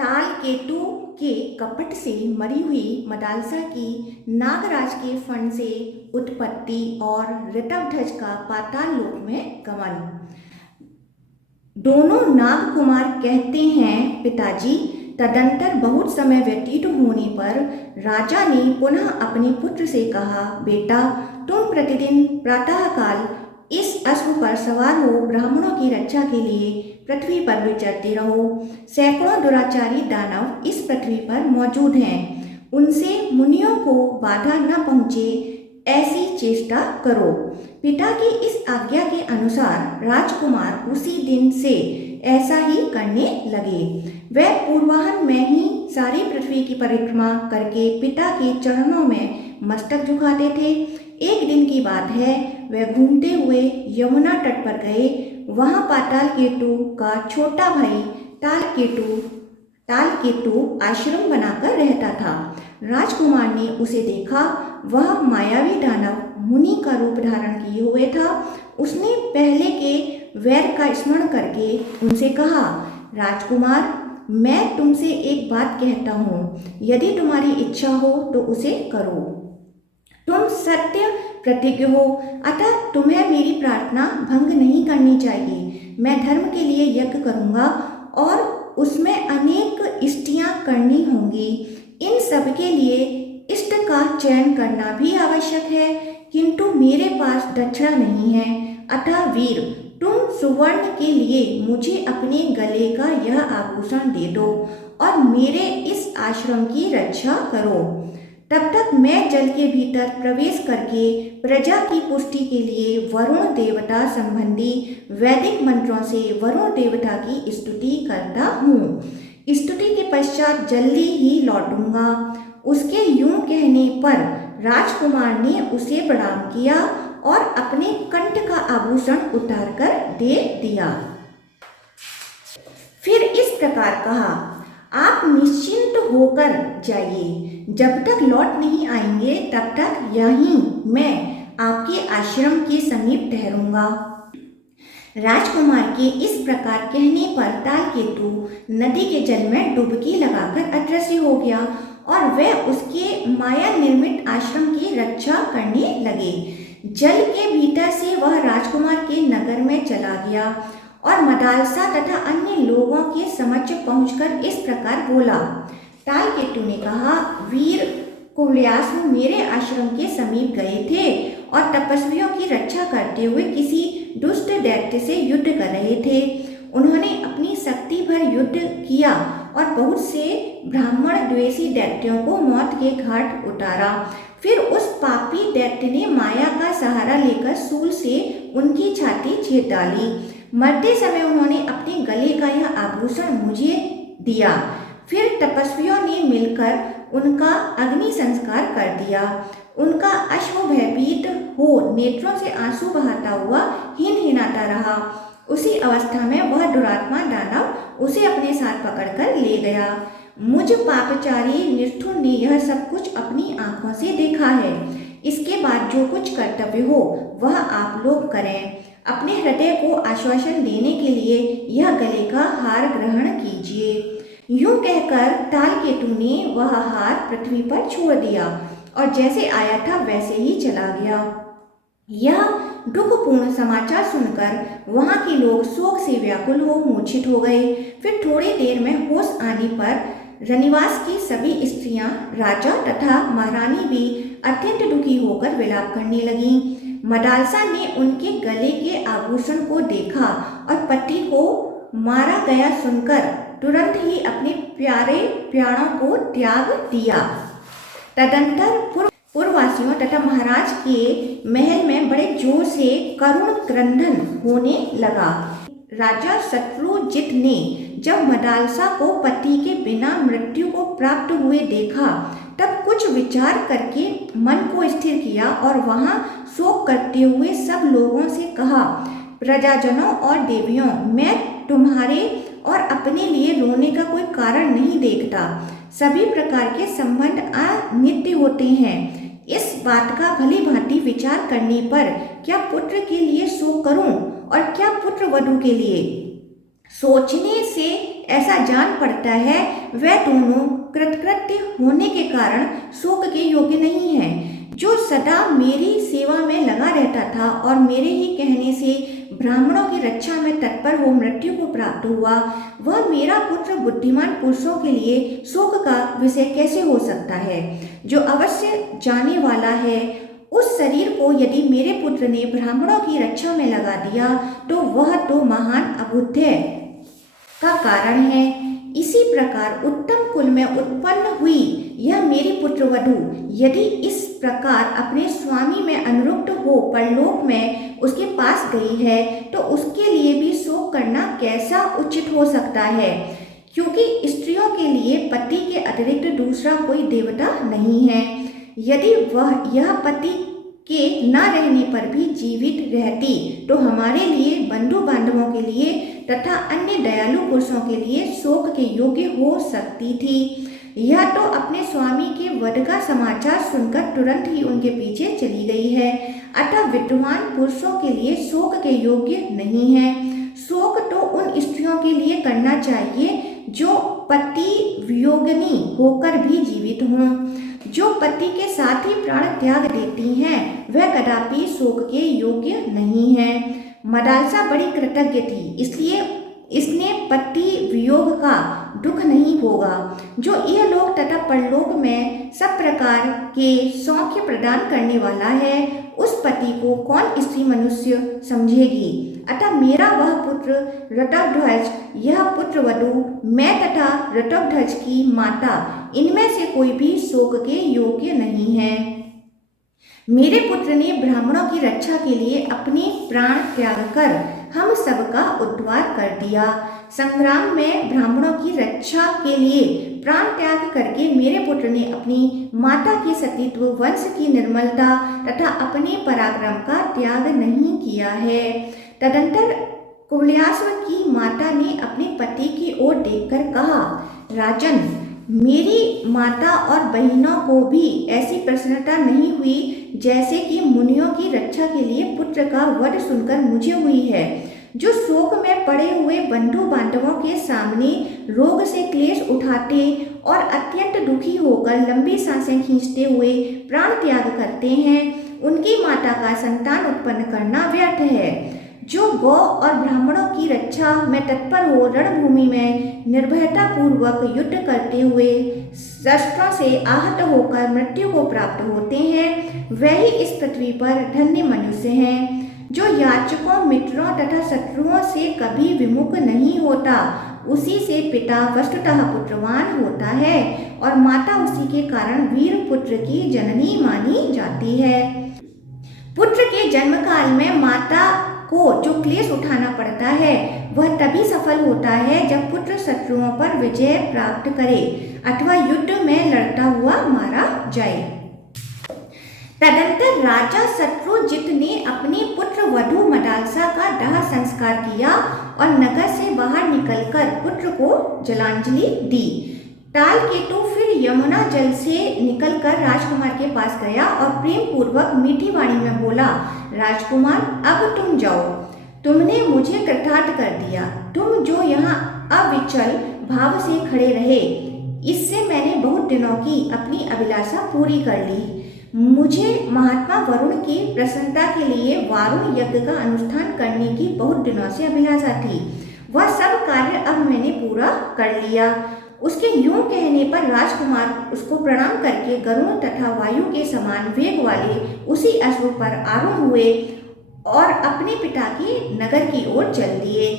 तालकेतु के कपट से मरी हुई मदालसा की नागराज के फण से उत्पत्ति और ऋतवध्वज का पाताल लोक में गमन। दोनों नागकुमार कहते हैं, पिताजी। तदंतर बहुत समय व्यतीत होने पर राजा ने पुनः अपने पुत्र से कहा, बेटा, तुम प्रतिदिन प्रातःकाल इस अश्व पर सवार हो ब्राह्मणों की रक्षा के लिए पृथ्वी पर विचरते रहो। सैकड़ों दुराचारी दानव इस पृथ्वी पर मौजूद हैं, उनसे मुनियों को बाधा न पहुँचे ऐसी चेष्टा करो। पिता की इस आज्ञा के अनुसार राजकुमार उसी दिन से ऐसा ही करने लगे। वह पूर्वाह्न में ही सारी पृथ्वी की परिक्रमा करके पिता के चरणों में मस्तक झुकाते थे। एक दिन की बात है, वह घूमते हुए यमुना तट पर गए। वहाँ पातालकेतु का छोटा भाई तालकेतु आश्रम बनाकर रहता था। राजकुमार ने उसे देखा। वह मायावी दानव मुनि का रूप धारण किए हुए था। उसने पहले के वैर का स्मरण करके उनसे कहा, राजकुमार, मैं तुमसे एक बात कहता हूँ, यदि तुम्हारी इच्छा हो तो उसे करो। तुम सत्य प्रतिज्ञ हो, अतः तुम्हें मेरी प्रार्थना भंग नहीं करनी चाहिए। मैं धर्म के लिए यज्ञ करूँगा और उसमें अनेक इष्टियाँ करनी होंगी। इन सब के लिए इष्ट का चयन करना भी आवश्यक है, किंतु मेरे पास दक्षिणा नहीं है। अतः वीर, तुम सुवर्ण के लिए मुझे अपने गले का यह आभूषण दे दो और मेरे इस आश्रम की रक्षा करो। तब तक मैं जल के भीतर प्रवेश करके प्रजा की पुष्टि के लिए वरुण देवता संबंधी वैदिक मंत्रों से वरुण देवता की स्तुति करता हूँ। स्तुति के पश्चात जल्दी ही लौटूंगा। उसके यूं कहने पर राजकुमार ने उसे प्रणाम किया और अपने कंठ का आभूषण उतार कर दे दिया। फिर इस प्रकार कहा, आप निश्चिंत होकर जाइए। जब तक लौट नहीं आएंगे तब तक यहीं मैं आपके आश्रम के समीप ठहरूंगा। राजकुमार के इस प्रकार कहने पर तालकेतु नदी के जल में डुबकी लगाकर अदृश्य हो गया और वह उसके माया निर्मित आश्रम की रक्षा करने लगे। जल के भीतर से वह राजकुमार के नगर में चला गया और मदालसा तथा अन्य लोगों के समक्ष पहुंचकर इस प्रकार बोला। तालकेतु ने कहा, वीर कुल्यास्व मेरे आश्रम के समीप गए थे और तपस्वियों की रक्षा करते हुए किसी दुष्ट दैत्य से युद्ध कर रहे थे। उन्होंने अपनी शक्ति भर युद्ध किया और बहुत से ब्राह्मण द्वेषी दैत्यों को मौत के घाट उतारा। फिर उस पापी दैत्य ने माया का सहारा लेकर शूल से उनकी छाती छेद डाली। मरते समय उन्होंने अपने गले का यह आभूषण मुझे दिया। फिर तपस्वियों ने मिलकर उनका अग्नि संस्कार कर दिया। उनका अश्व भयभीत हो नेत्रों से आंसू बहाता हुआ हिनहिनाता रहा। उसी अवस्था में वह दुरात्मा दानव उसे अपने साथ पकड़कर ले गया। मुझ पापचारी निष्ठुर ने यह सब कुछ अपनी आंखों से देखा है। इसके बाद जो कुछ कर्तव्य हो वह आप लोग करें। अपने हृदय को आश्वासन देने के लिए यह गले का हार ग्रहण कीजिए। यूं कहकर तालकेतु ने वह हार पृथ्वी पर छोड़ दिया और जैसे आया था वैसे ही चला गया। यह दुखपूर्ण समाचार सुनकर वहां के लोग शोक से व्याकुल हो मूर्छित हो गए। फिर थोड़ी देर में होश आने पर रनिवास की सभी स्त्रियां, राजा तथा महारानी भी अत्यंत दुखी होकर विलाप करने लगीं। मदालसा ने उनके गले के आभूषण को देखा और पति को मारा गया सुनकर तुरंत ही अपने प्यारे प्राणों को त्याग दिया। तदंतर पुरवासियों तथा महाराज के महल में बड़े जोर से करुण क्रंदन होने लगा। राजा शत्रुजित ने जब मदालसा को पति के बिना मृत्यु को प्राप्त हुए देखा तब कुछ विचार करके मन को स्थिर किया और वहां शोक करते हुए सब लोगों से कहा, प्रजाजनों और देवियों, मैं तुम्हारे और अपने लिए रोने का कोई कारण नहीं देखता। सभी प्रकार के संबंध अनित्य होते हैं। इस बात का भली भांति विचार करने पर क्या पुत्र के लिए शोक करूं और क्या पुत्र वधू के लिए? सोचने से ऐसा जान पड़ता है वह दोनों कृतकृत्य होने के कारण शोक के योग्य नहीं है। जो सदा मेरी सेवा में लगा रहता था और मेरे ही कहने से ब्राह्मणों की रक्षा में तत्पर हो मृत्यु को प्राप्त हुआ, वह मेरा पुत्र बुद्धिमान पुरुषों के लिए शोक का विषय कैसे हो सकता है? जो अवश्य जाने वाला है, उस शरीर को यदि मेरे पुत्र ने ब्राह्मणों की रक्षा में लगा दिया तो वह तो महान अभुत्य का कारण है। इसी प्रकार उत्तम कुल में उत्पन्न हुई यह मेरी पुत्रवधू यदि इस प्रकार अपने स्वामी में अनुरुक्त हो परलोक में उसके पास गई है तो उसके लिए भी शोक करना कैसा उचित हो सकता है, क्योंकि स्त्रियों के लिए पति के अतिरिक्त दूसरा कोई देवता नहीं है। यदि वह यह पति के न रहने पर भी जीवित रहती तो हमारे लिए, बंधु बांधवों के लिए तथा अन्य दयालु पुरुषों के लिए शोक के योग्य हो सकती थी। यह तो अपने स्वामी के वध का समाचार सुनकर तुरंत ही उनके पीछे चली गई है, अतः विद्वान पुरुषों के लिए शोक के योग्य नहीं है। शोक तो उन स्त्रियों के लिए करना चाहिए जो पति वियोगिनी होकर भी जीवित हों। जो पति के साथ ही प्राण त्याग देती हैं वह कदापि शोक के योग्य नहीं है। मदालसा बड़ी कृतज्ञ थी, इसलिए इसने पति वियोग का दुख नहीं होगा। जो इहलोक तथा परलोक में सब प्रकार के सौख्य प्रदान करने वाला है, उस पति को कौन स्त्री मनुष्य समझेगी? अतः मेरा वह पुत्र ऋतध्वज, यह पुत्रवधू, मैं तथा ऋतध्वज की माता, इनमें से कोई भी शोक के योग्य नहीं है। मेरे पुत्र ने ब्राह्मणों की रक्षा के लिए अपने प्राण त्याग कर हम सबका उद्धार कर दिया। संग्राम में ब्राह्मणों की रक्षा के लिए प्राण त्याग करके मेरे पुत्र ने अपनी माता के सतीत्व, वंश की निर्मलता तथा अपने पराक्रम का त्याग नहीं किया है। तदंतर कुबल्याश्व की माता ने अपने पति की ओर देखकर कहा, राजन, मेरी माता और बहनों को भी ऐसी प्रसन्नता नहीं हुई जैसे कि मुनियों की रक्षा के लिए पुत्र का वध सुनकर मुझे हुई है। जो शोक में पड़े हुए बंधु बांधवों के सामने रोग से क्लेश उठाते और अत्यंत दुखी होकर लंबी सांसें खींचते हुए प्राण त्याग करते हैं, उनकी माता का संतान उत्पन्न करना व्यर्थ है। जो गौ और ब्राह्मणों की रक्षा में तत्पर हो रणभूमि में निर्भयता पूर्वक युद्ध करते हुए शस्त्रों से आहत होकर मृत्यु को प्राप्त होते हैं, वही इस पृथ्वी पर धन्य मनुष्य हैं। जो याचकों, मित्रों तथा शत्रुओं से कभी विमुख नहीं होता, उसी से पिता वस्तुतः पुत्रवान होता है और माता उसी के कारण वीर पुत्र की जननी मानी जाती है। पुत्र के जन्म काल में माता को जो क्लेश उठाना पड़ता है वह तभी सफल होता है जब पुत्र शत्रुओं पर विजय प्राप्त करे अथवा युद्ध में लड़ता हुआ मारा जाए। तदंतर राजा शत्रुजित ने अपने पुत्र वधू मदालसा का दाह संस्कार किया और नगर से बाहर निकलकर पुत्र को जलांजलि दी। तालकेतु फिर यमुना जल से निकलकर राजकुमार के पास गया और प्रेम पूर्वक मीठी वाणी में बोला, राजकुमार, अब तुम जाओ, तुमने मुझे कृतार्थ कर दिया। तुम जो यहाँ अविचल भाव से खड़े रहे, इससे मैंने बहुत दिनों की अपनी अभिलाषा पूरी कर ली। मुझे महात्मा वरुण की प्रसन्नता के लिए वारुण यज्ञ का अनुष्ठान करने की बहुत दिनों से अभिलाषा थी। वह सब कार्य अब मैंने पूरा कर लिया। उसके यूं कहने पर राजकुमार उसको प्रणाम करके गरुड़ तथा वायु के समान वेग वाले उसी अश्व पर आरूढ़ हुए और अपने पिता के नगर की ओर चल दिए।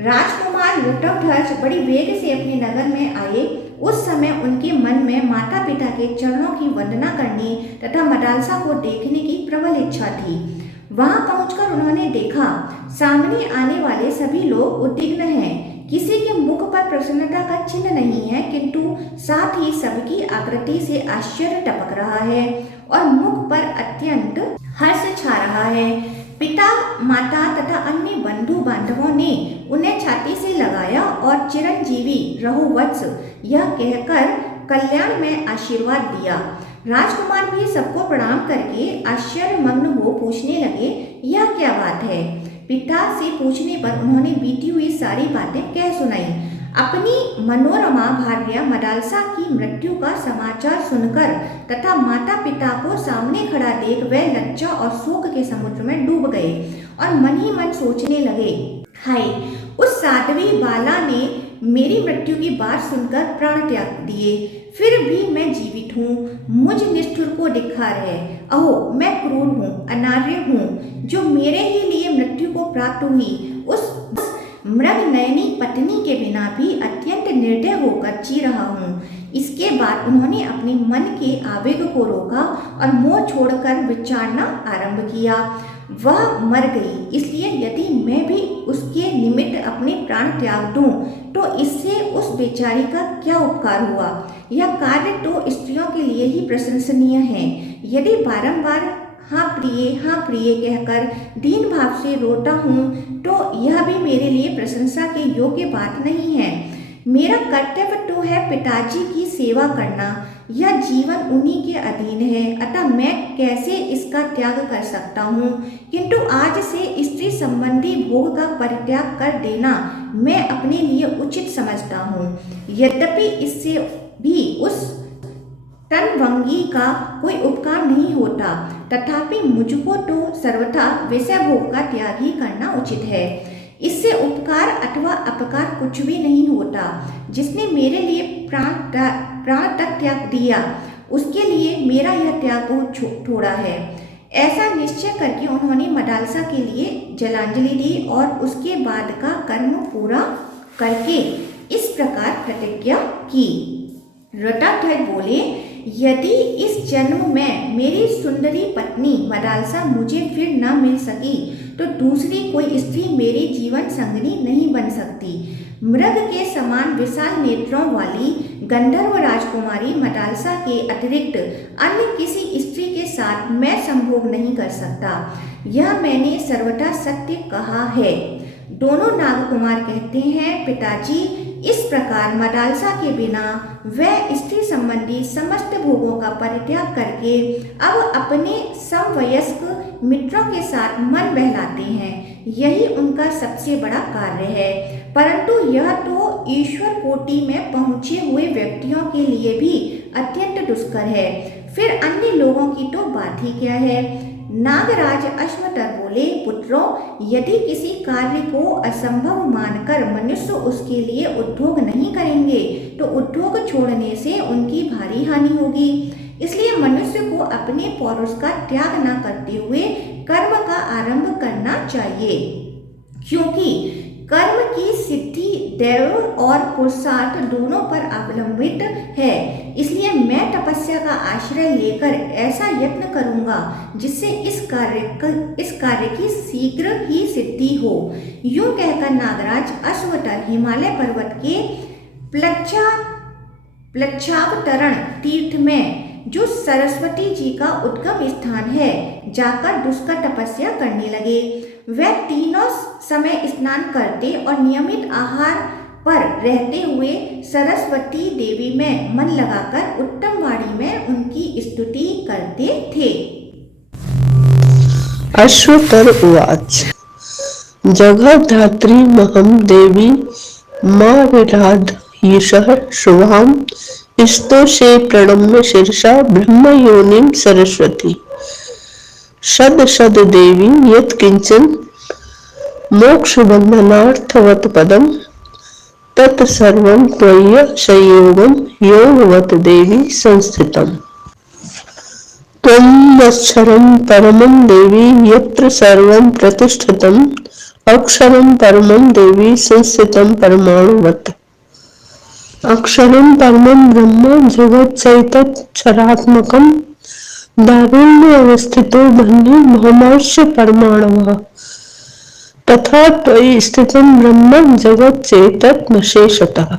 राजकुमार ऋतध्वज बड़ी वेग से अपने नगर में आए। उस समय उनके मन में माता पिता के चरणों की वंदना करने तथा मदालसा को देखने की प्रबल इच्छा थी। वहां पहुंचकर उन्होंने देखा, सामने आने वाले सभी लोग उद्विग्न हैं। किसी के मुख पर प्रसन्नता का चिन्ह नहीं है, किंतु साथ ही सबकी आकृति से आश्चर्य टपक रहा है और मुख पर अत्यंत हर्ष छा रहा है। पिता, माता तथा अन्य बंधु बांधवों ने उन्हें छाती से लगाया और चिरंजीवी रहो वत्स यह कहकर कल्याण में आशीर्वाद दिया। राजकुमार भी सबको प्रणाम करके आश्चर्यमग्न हो पूछने लगे, यह क्या बात है? पिता से पूछने पर उन्होंने बीती हुई सारी बातें कह सुनाई। अपनी मनोरमा भार्या मदालसा की मृत्यु का समाचार सुनकर तथा माता पिता को सामने खड़ा देख वह लज्जा और शोक के समुद्र में डूब गए और मन ही मन सोचने लगे, हाय, उस साध्वी बाला ने मेरी मृत्यु की बात सुनकर प्राण त्याग दिए, फिर भी मैं जीवित हूँ, मुझ निष्ठुर को धिक्कार है। अहो, मैं क्रूर हूँ, अनार्य हूँ, जो मेरे ही लिए मृत्यु को प्राप्त हुई उस मृग नयनी पत्नी के बिना भी अत्यंत निर्दय होकर जी रहा हूँ। इसके बाद उन्होंने अपने मन के आवेग को रोका और मोह छोड़कर विचारना आरंभ किया। वह मर गई, इसलिए यदि मैं भी उसके निमित्त अपने प्राण त्याग दूं, तो इससे उस बेचारी का क्या उपकार हुआ। यह कार्य तो स्त्रियों के लिए ही प्रशंसनीय है। यदि बारंबार हाँ प्रिय कहकर दीन भाव से रोता हूँ, तो यह भी मेरे लिए प्रशंसा के योग्य बात नहीं है। मेरा कर्तव्य तो है पिताजी की सेवा करना, यह जीवन उन्हीं के अधीन है, अतः मैं कैसे इसका त्याग कर सकता हूँ। किंतु आज से स्त्री संबंधी भोग का परित्याग कर देना मैं अपने लिए उचित समझता हूँ। यद्यपि इससे भी उस तनभंगी का कोई उपकार नहीं होता, तथापि मुझको तो सर्वथा विषय भोग का त्याग ही करना उचित है। इससे उपकार अथवा अपकार कुछ भी नहीं होता। जिसने मेरे लिए प्राण तक त्याग दिया, उसके लिए मेरा यह त्याग बहुत थोड़ा है। ऐसा निश्चय करके उन्होंने मदालसा के लिए जलांजलि दी और उसके बाद का कर्म पूरा करके इस प्रकार प्रतिज्ञा की। रटाध्वज बोले, यदि इस जन्म में मेरी सुंदरी पत्नी मदालसा मुझे फिर न मिल सकी, तो दूसरी कोई स्त्री मेरी जीवन संगिनी नहीं बन सकती। मृग के समान विशाल नेत्रों वाली गंधर्व राजकुमारी मदालसा के अतिरिक्त अन्य किसी स्त्री के साथ मैं संभोग नहीं कर सकता। यह मैंने सर्वथा सत्य कहा है। दोनों नागकुमार कहते हैं, पिताजी, इस प्रकार मदालसा के बिना वह स्त्री संबंधी समस्त भोगों का परित्याग करके अब अपने समवयस्क मित्रों के साथ मन बहलाते हैं। यही उनका सबसे बड़ा कार्य है। परंतु यह तो ईश्वर कोटि में पहुँचे हुए व्यक्तियों के लिए भी अत्यंत दुष्कर है, फिर अन्य लोगों की तो बात ही क्या है। नागराज अश्वतर बोले, पुत्रों, यदि किसी कार्य को असंभव मानकर मनुष्य उसके लिए उद्योग नहीं करेंगे, तो उद्योग छोड़ने से उनकी भारी हानि होगी। इसलिए मनुष्य को अपने पौरुष का त्याग न करते हुए कर्म का आरंभ करना चाहिए, क्योंकि कर्म की सिद्धि दैव और पुरुषार्थ दोनों पर अवलंबित है। इसलिए मैं तपस्या का आश्रय लेकर ऐसा यत्न करूंगा जिससे इस कार्य की शीघ्र ही सिद्धि हो। यूं कहकर नागराज अश्वतर हिमालय पर्वत के प्लक्षावतरण तीर्थ में, जो सरस्वती जी का उद्गम स्थान है, जाकर दुष्कर तपस्या करने लगे। वह तीनों समय स्नान करते और नियमित आहार पर रहते हुए सरस्वती देवी में मन लगाकर उत्तम वाणी में उनकी स्तुति करते थे। अश्वतर उवाच, जगद्धात्री महं देवी मां विराध ईशः शुभां स्तोषे प्रणम्य शीर्षा ब्रह्म योनिं सरस्वती शद देवी यत्किंचन मोक्ष बंधनार्थवत पदम तत्सर्वं त्वय्य संयोगं योगवत देवी संस्थितम्। त्वम् अक्षरं परमं देवी यत्र सर्वं प्रतिष्ठितम् अक्षरं परमं देवी संस्थितं परमाणुवत्। अक्षरं परमं ब्रह्म जगच्चैतच्छरात्मकं दारुण्य अवस्थितो बन्धि भौमांश्च परमाणवः तथा त्वयि स्थितं ब्रह्म जगच्चैतन्यशेषतः।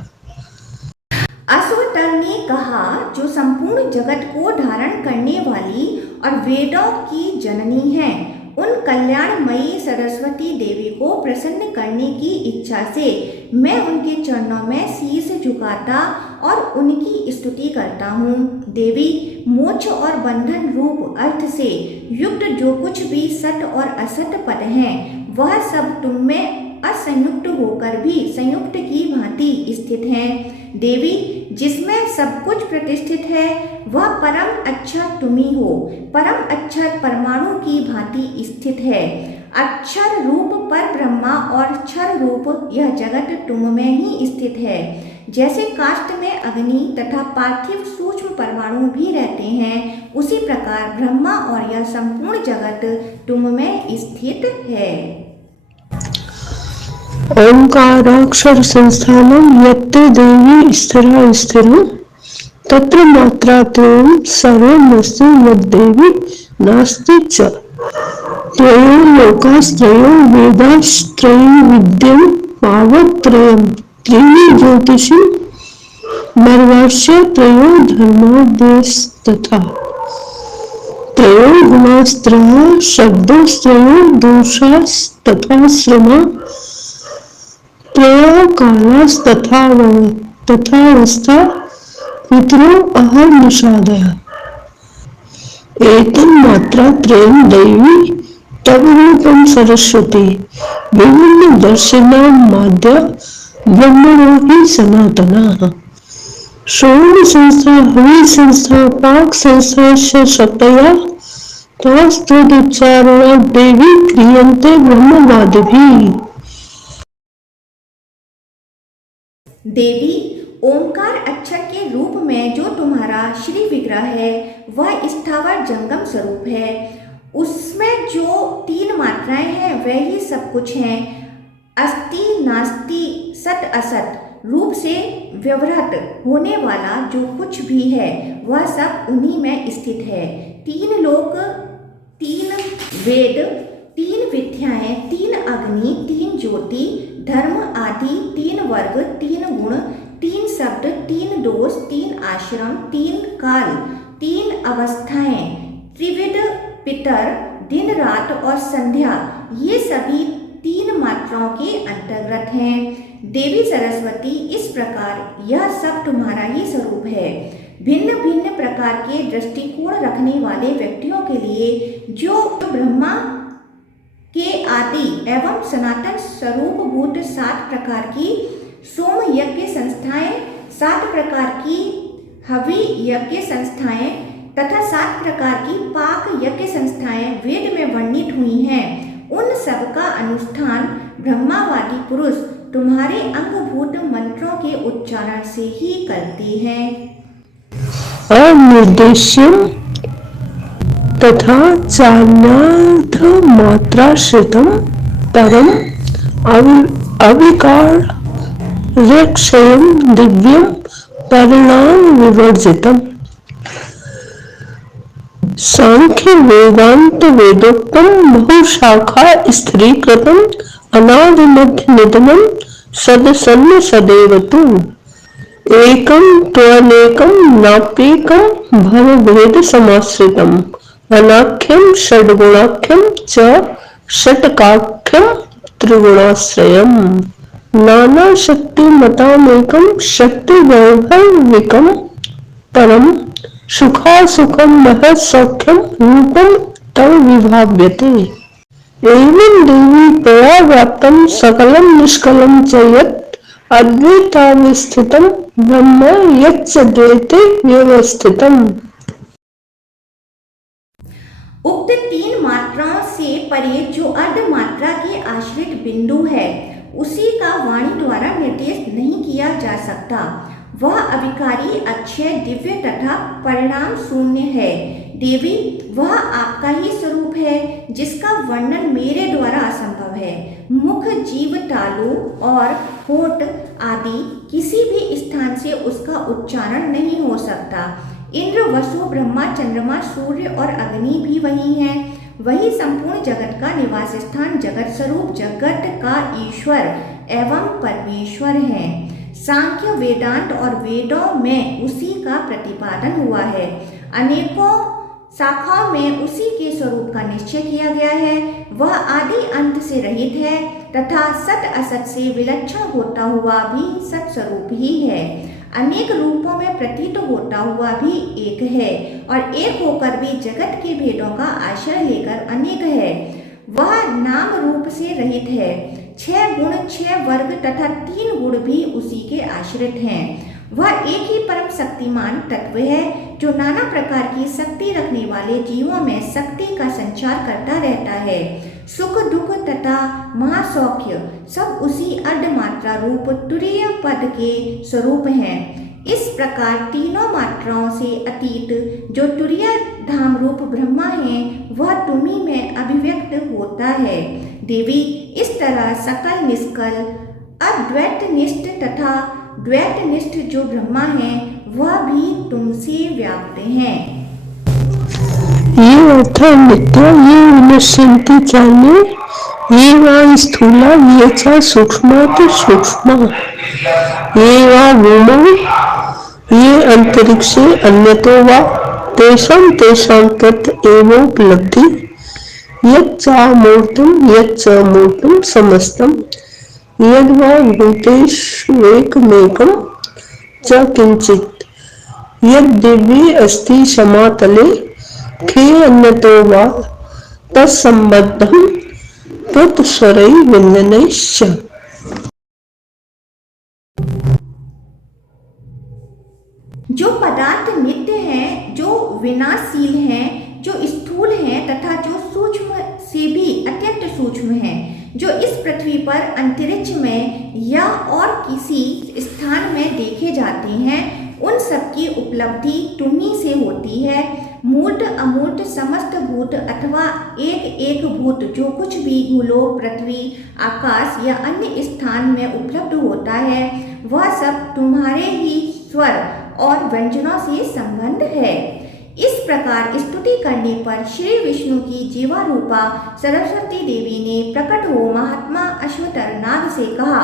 अश्वतर ने कहा, जो संपूर्ण जगत को धारण करने वाली और वेदों की जननी है, उन कल्याणमयी सरस्वती देवी को प्रसन्न करने की इच्छा से मैं उनके चरणों में शीश झुकाता और उनकी स्तुति करता हूँ। देवी, मोक्ष और बंधन रूप अर्थ से युक्त जो कुछ भी सत और असत पद हैं, वह सब असंयुक्त होकर भी संयुक्त की भांति स्थित हैं। देवी, जिसमें सब कुछ प्रतिष्ठित है, वह परम अक्षर तुम ही हो। परम अक्षर परमाणु की भांति स्थित है। अक्षर रूप पर ब्रह्मा और क्षर रूप यह जगत तुम में ही स्थित है। जैसे काष्ठ में अग्नि तथा पार्थिव सूक्ष्म परमाणु भी रहते हैं, उसी प्रकार ब्रह्मा और यह संपूर्ण जगत तुम में स्थित है। ओंकाराक्षर संस्थानं यत्ते देवी स्थिरा स्थिरं तत्र मात्रात्रयं सर्वमस्ति यद्देवी नास्ति च। त्रयो लोकास्त्रयो वेदास्त्रयं विद्यं पावकत्रयं त्रीणि ज्योतिषि मर्वास्य त्रयो धर्माद्यस्तथा। त्रयो गुणास्त्रयः शब्दस्त्रयो दोषास्तथा श्रमा त्रयः कालास्तथावस्था पितरो अहर्निषादः। एतन्मात्रात्रयं दैवी तव रूपं सरस्वती विभिन्न दर्शनां माद्य ब्रह्मणो हि सनातनः। श्रवण संस्था, हवि संस्था, पाक संस्था शक्तया तास्तदुच्चारणात् देवी क्रियन्ते ब्रह्मवादिभिः। देवी, ओंकार अक्षर के रूप में जो तुम्हारा श्री विग्रह है, वह स्थावर जंगम स्वरूप है। उसमें जो 3 मात्राएं हैं, वह ही सब कुछ हैं। अस्ति नास्ति सत असत रूप से व्यवहृत होने वाला जो कुछ भी है, वह सब उन्हीं में स्थित है। 3 लोक, 3 वेद, 3 विद्याएं, 3 अग्नि, 3 ज्योति, धर्म आदि 3 वर्ग, 3 गुण, 3 शब्द, 3 दोष, 3 आश्रम, 3 काल, 3 अवस्थाएं, त्रिविध पितर, दिन रात और संध्या, ये सभी 3 मात्राओं के अंतर्गत हैं। देवी सरस्वती, इस प्रकार यह सब तुम्हारा ही स्वरूप है। भिन्न भिन्न प्रकार के दृष्टिकोण रखने वाले व्यक्तियों के लिए जो ब्रह्मा के आदि एवं सनातन स्वरूपभूत 7 प्रकार की सोम यज्ञ संस्थाएं, 7 प्रकार की हवि यज्ञ संस्थाएं तथा 7 प्रकार की पाक यज्ञ संस्थाएं वेद में वर्णित हुई हैं, उन सब का अनुष्ठान ब्रह्मावादी पुरुष तुम्हारे अंगभूत मंत्रों के उच्चारण से ही करते हैं। अनिर्देश्यम तथा चान्यार्थ मात्राश्रितम परम अविकारक्षयम दिव्यम परिणाम विवर्जितम। सांख्य वेदांत वेदोक्तम बहुशाखा स्थिरीकृतम अनादि मध्य निधनम सदसन्न सदैव तु। एकं त्वनेकं नाप्येकं भवभेद समाश्रितम् अनाख्यं षड्गुणाख्यं च षट्काख्यं त्रिगुणाश्रयम्। नाना शक्ति मतामेकं शक्ति वैभविकं परम सुखासुखं महत् सौख्यं रूपं तव विभाव्यते। एवं देवी त्वया व्याप्तं सकलं निष्कलं च यत् अद्वैतावस्थितं ब्रह्म यच्च द्वैते व्यवस्थितम्। उक्त 3 मात्राओं से परे जो अर्ध मात्रा के आश्रित बिंदु है, उसी का वाणी द्वारा निर्देश नहीं किया जा सकता। वह अविकारी, अक्षय, दिव्य तथा परिणाम शून्य है। देवी, वह आपका ही स्वरूप है, जिसका वर्णन मेरे द्वारा असंभव है। मुख, जीभ, तालु और होठ आदि किसी भी स्थान से उसका उच्चारण नहीं हो सकता। इंद्र, वसु, ब्रह्मा, चंद्रमा, सूर्य और अग्नि भी वही हैं। वही संपूर्ण जगत का निवास स्थान, जगत स्वरूप, जगत का ईश्वर एवं परमेश्वर है। सांख्य, वेदांत और वेदों में उसी का प्रतिपादन हुआ है। अनेकों शाखाओं में उसी के स्वरूप का निश्चय किया गया है। वह आदि अंत से रहित है तथा सत असत से विलक्षण होता हुआ भी सत स्वरूप ही है। अनेक रूपों में प्रतीत होता हुआ भी एक है और एक होकर भी जगत के भेदों का आश्रय लेकर अनेक है। वह नाम रूप से रहित है। 6 गुण 6 वर्ग तथा 3 गुण भी उसी के आश्रित हैं। वह एक ही परम शक्तिमान तत्व है जो नाना प्रकार की शक्ति रखने वाले जीवों में शक्ति का संचार करता रहता है। सुख दुख तथा महासौख्य सब उसी अर्धमात्रा रूप तुरीय पद के स्वरूप हैं। इस प्रकार तीनों मात्राओं से अतीत जो तुरीय धाम रूप ब्रह्मा है वह तुम्ही में अभिव्यक्त होता है। देवी, इस तरह सकल निष्कल अद्वैतनिष्ठ तथा द्वैतनिष्ठ जो ब्रह्मा है वह भी तुमसे व्याप्त हैं। ये अर्थ नित्य, ये विनश्यन्ति चान्ये, ये वा स्थूला, ये च सूक्ष्मात् सूक्ष्मा, ये वा भूमौ, ये अंतरिक्षे अन्यतो वा, तेषां तेषां तत् एवोपलब्धि, यच्च मूर्तं समस्तं, यद्वा भूतेष्वेकमेकं च किंचित्, यद्दिव्ये अस्ति समातले, खे अन्यतो वा तत्सम्बद्धं त्वत्स्वरै व्यञ्जनैश्च। जो पदार्थ नित्य हैं, जो विनाशील हैं, जो स्थूल हैं तथा जो सूक्ष्म से भी अत्यंत सूक्ष्म हैं, जो इस पृथ्वी पर अंतरिक्ष में या और किसी स्थान में देखे जाते हैं, उन सब की उपलब्धि तुम्ही से होती है। मूर्त अमूर्त समस्त भूत अथवा एक एक भूत जो कुछ भी भूलोक, पृथ्वी, आकाश या अन्य स्थान में उपलब्ध होता है वह सब तुम्हारे ही स्वर और व्यंजनों से संबंध है। इस प्रकार स्तुति करने पर श्री विष्णु की जीवा रूपा सरस्वती देवी ने प्रकट हो महात्मा अश्वतर नाग से कहा,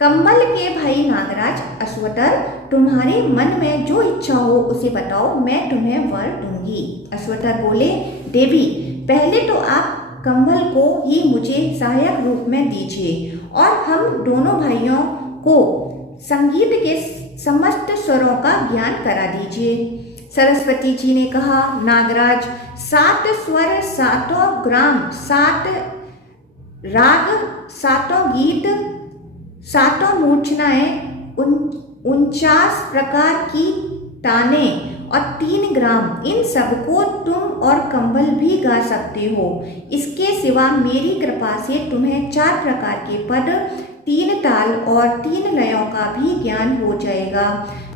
कंबल के भाई नागराज अश्वतर, तुम्हारे मन में जो इच्छा हो उसे बताओ, मैं तुम्हें वर दूंगी। अश्वतर बोले, देवी, पहले तो आप कंबल को ही मुझे सहायक रूप में दीजिए और हम दोनों भाइयों को संगीत के समस्त स्वरों का ज्ञान करा दीजिए। सरस्वती जी ने कहा, नागराज, 7 स्वर, 7 ग्राम, 7 राग, 7 गीत, 7 मूर्छनाएं, 49 प्रकार की ताने और 3 ग्राम, इन सबको तुम और कंबल भी गा सकते हो। इसके सिवा मेरी कृपा से तुम्हें 4 प्रकार के पद, 3 ताल और 3 लयों का भी ज्ञान हो जाएगा।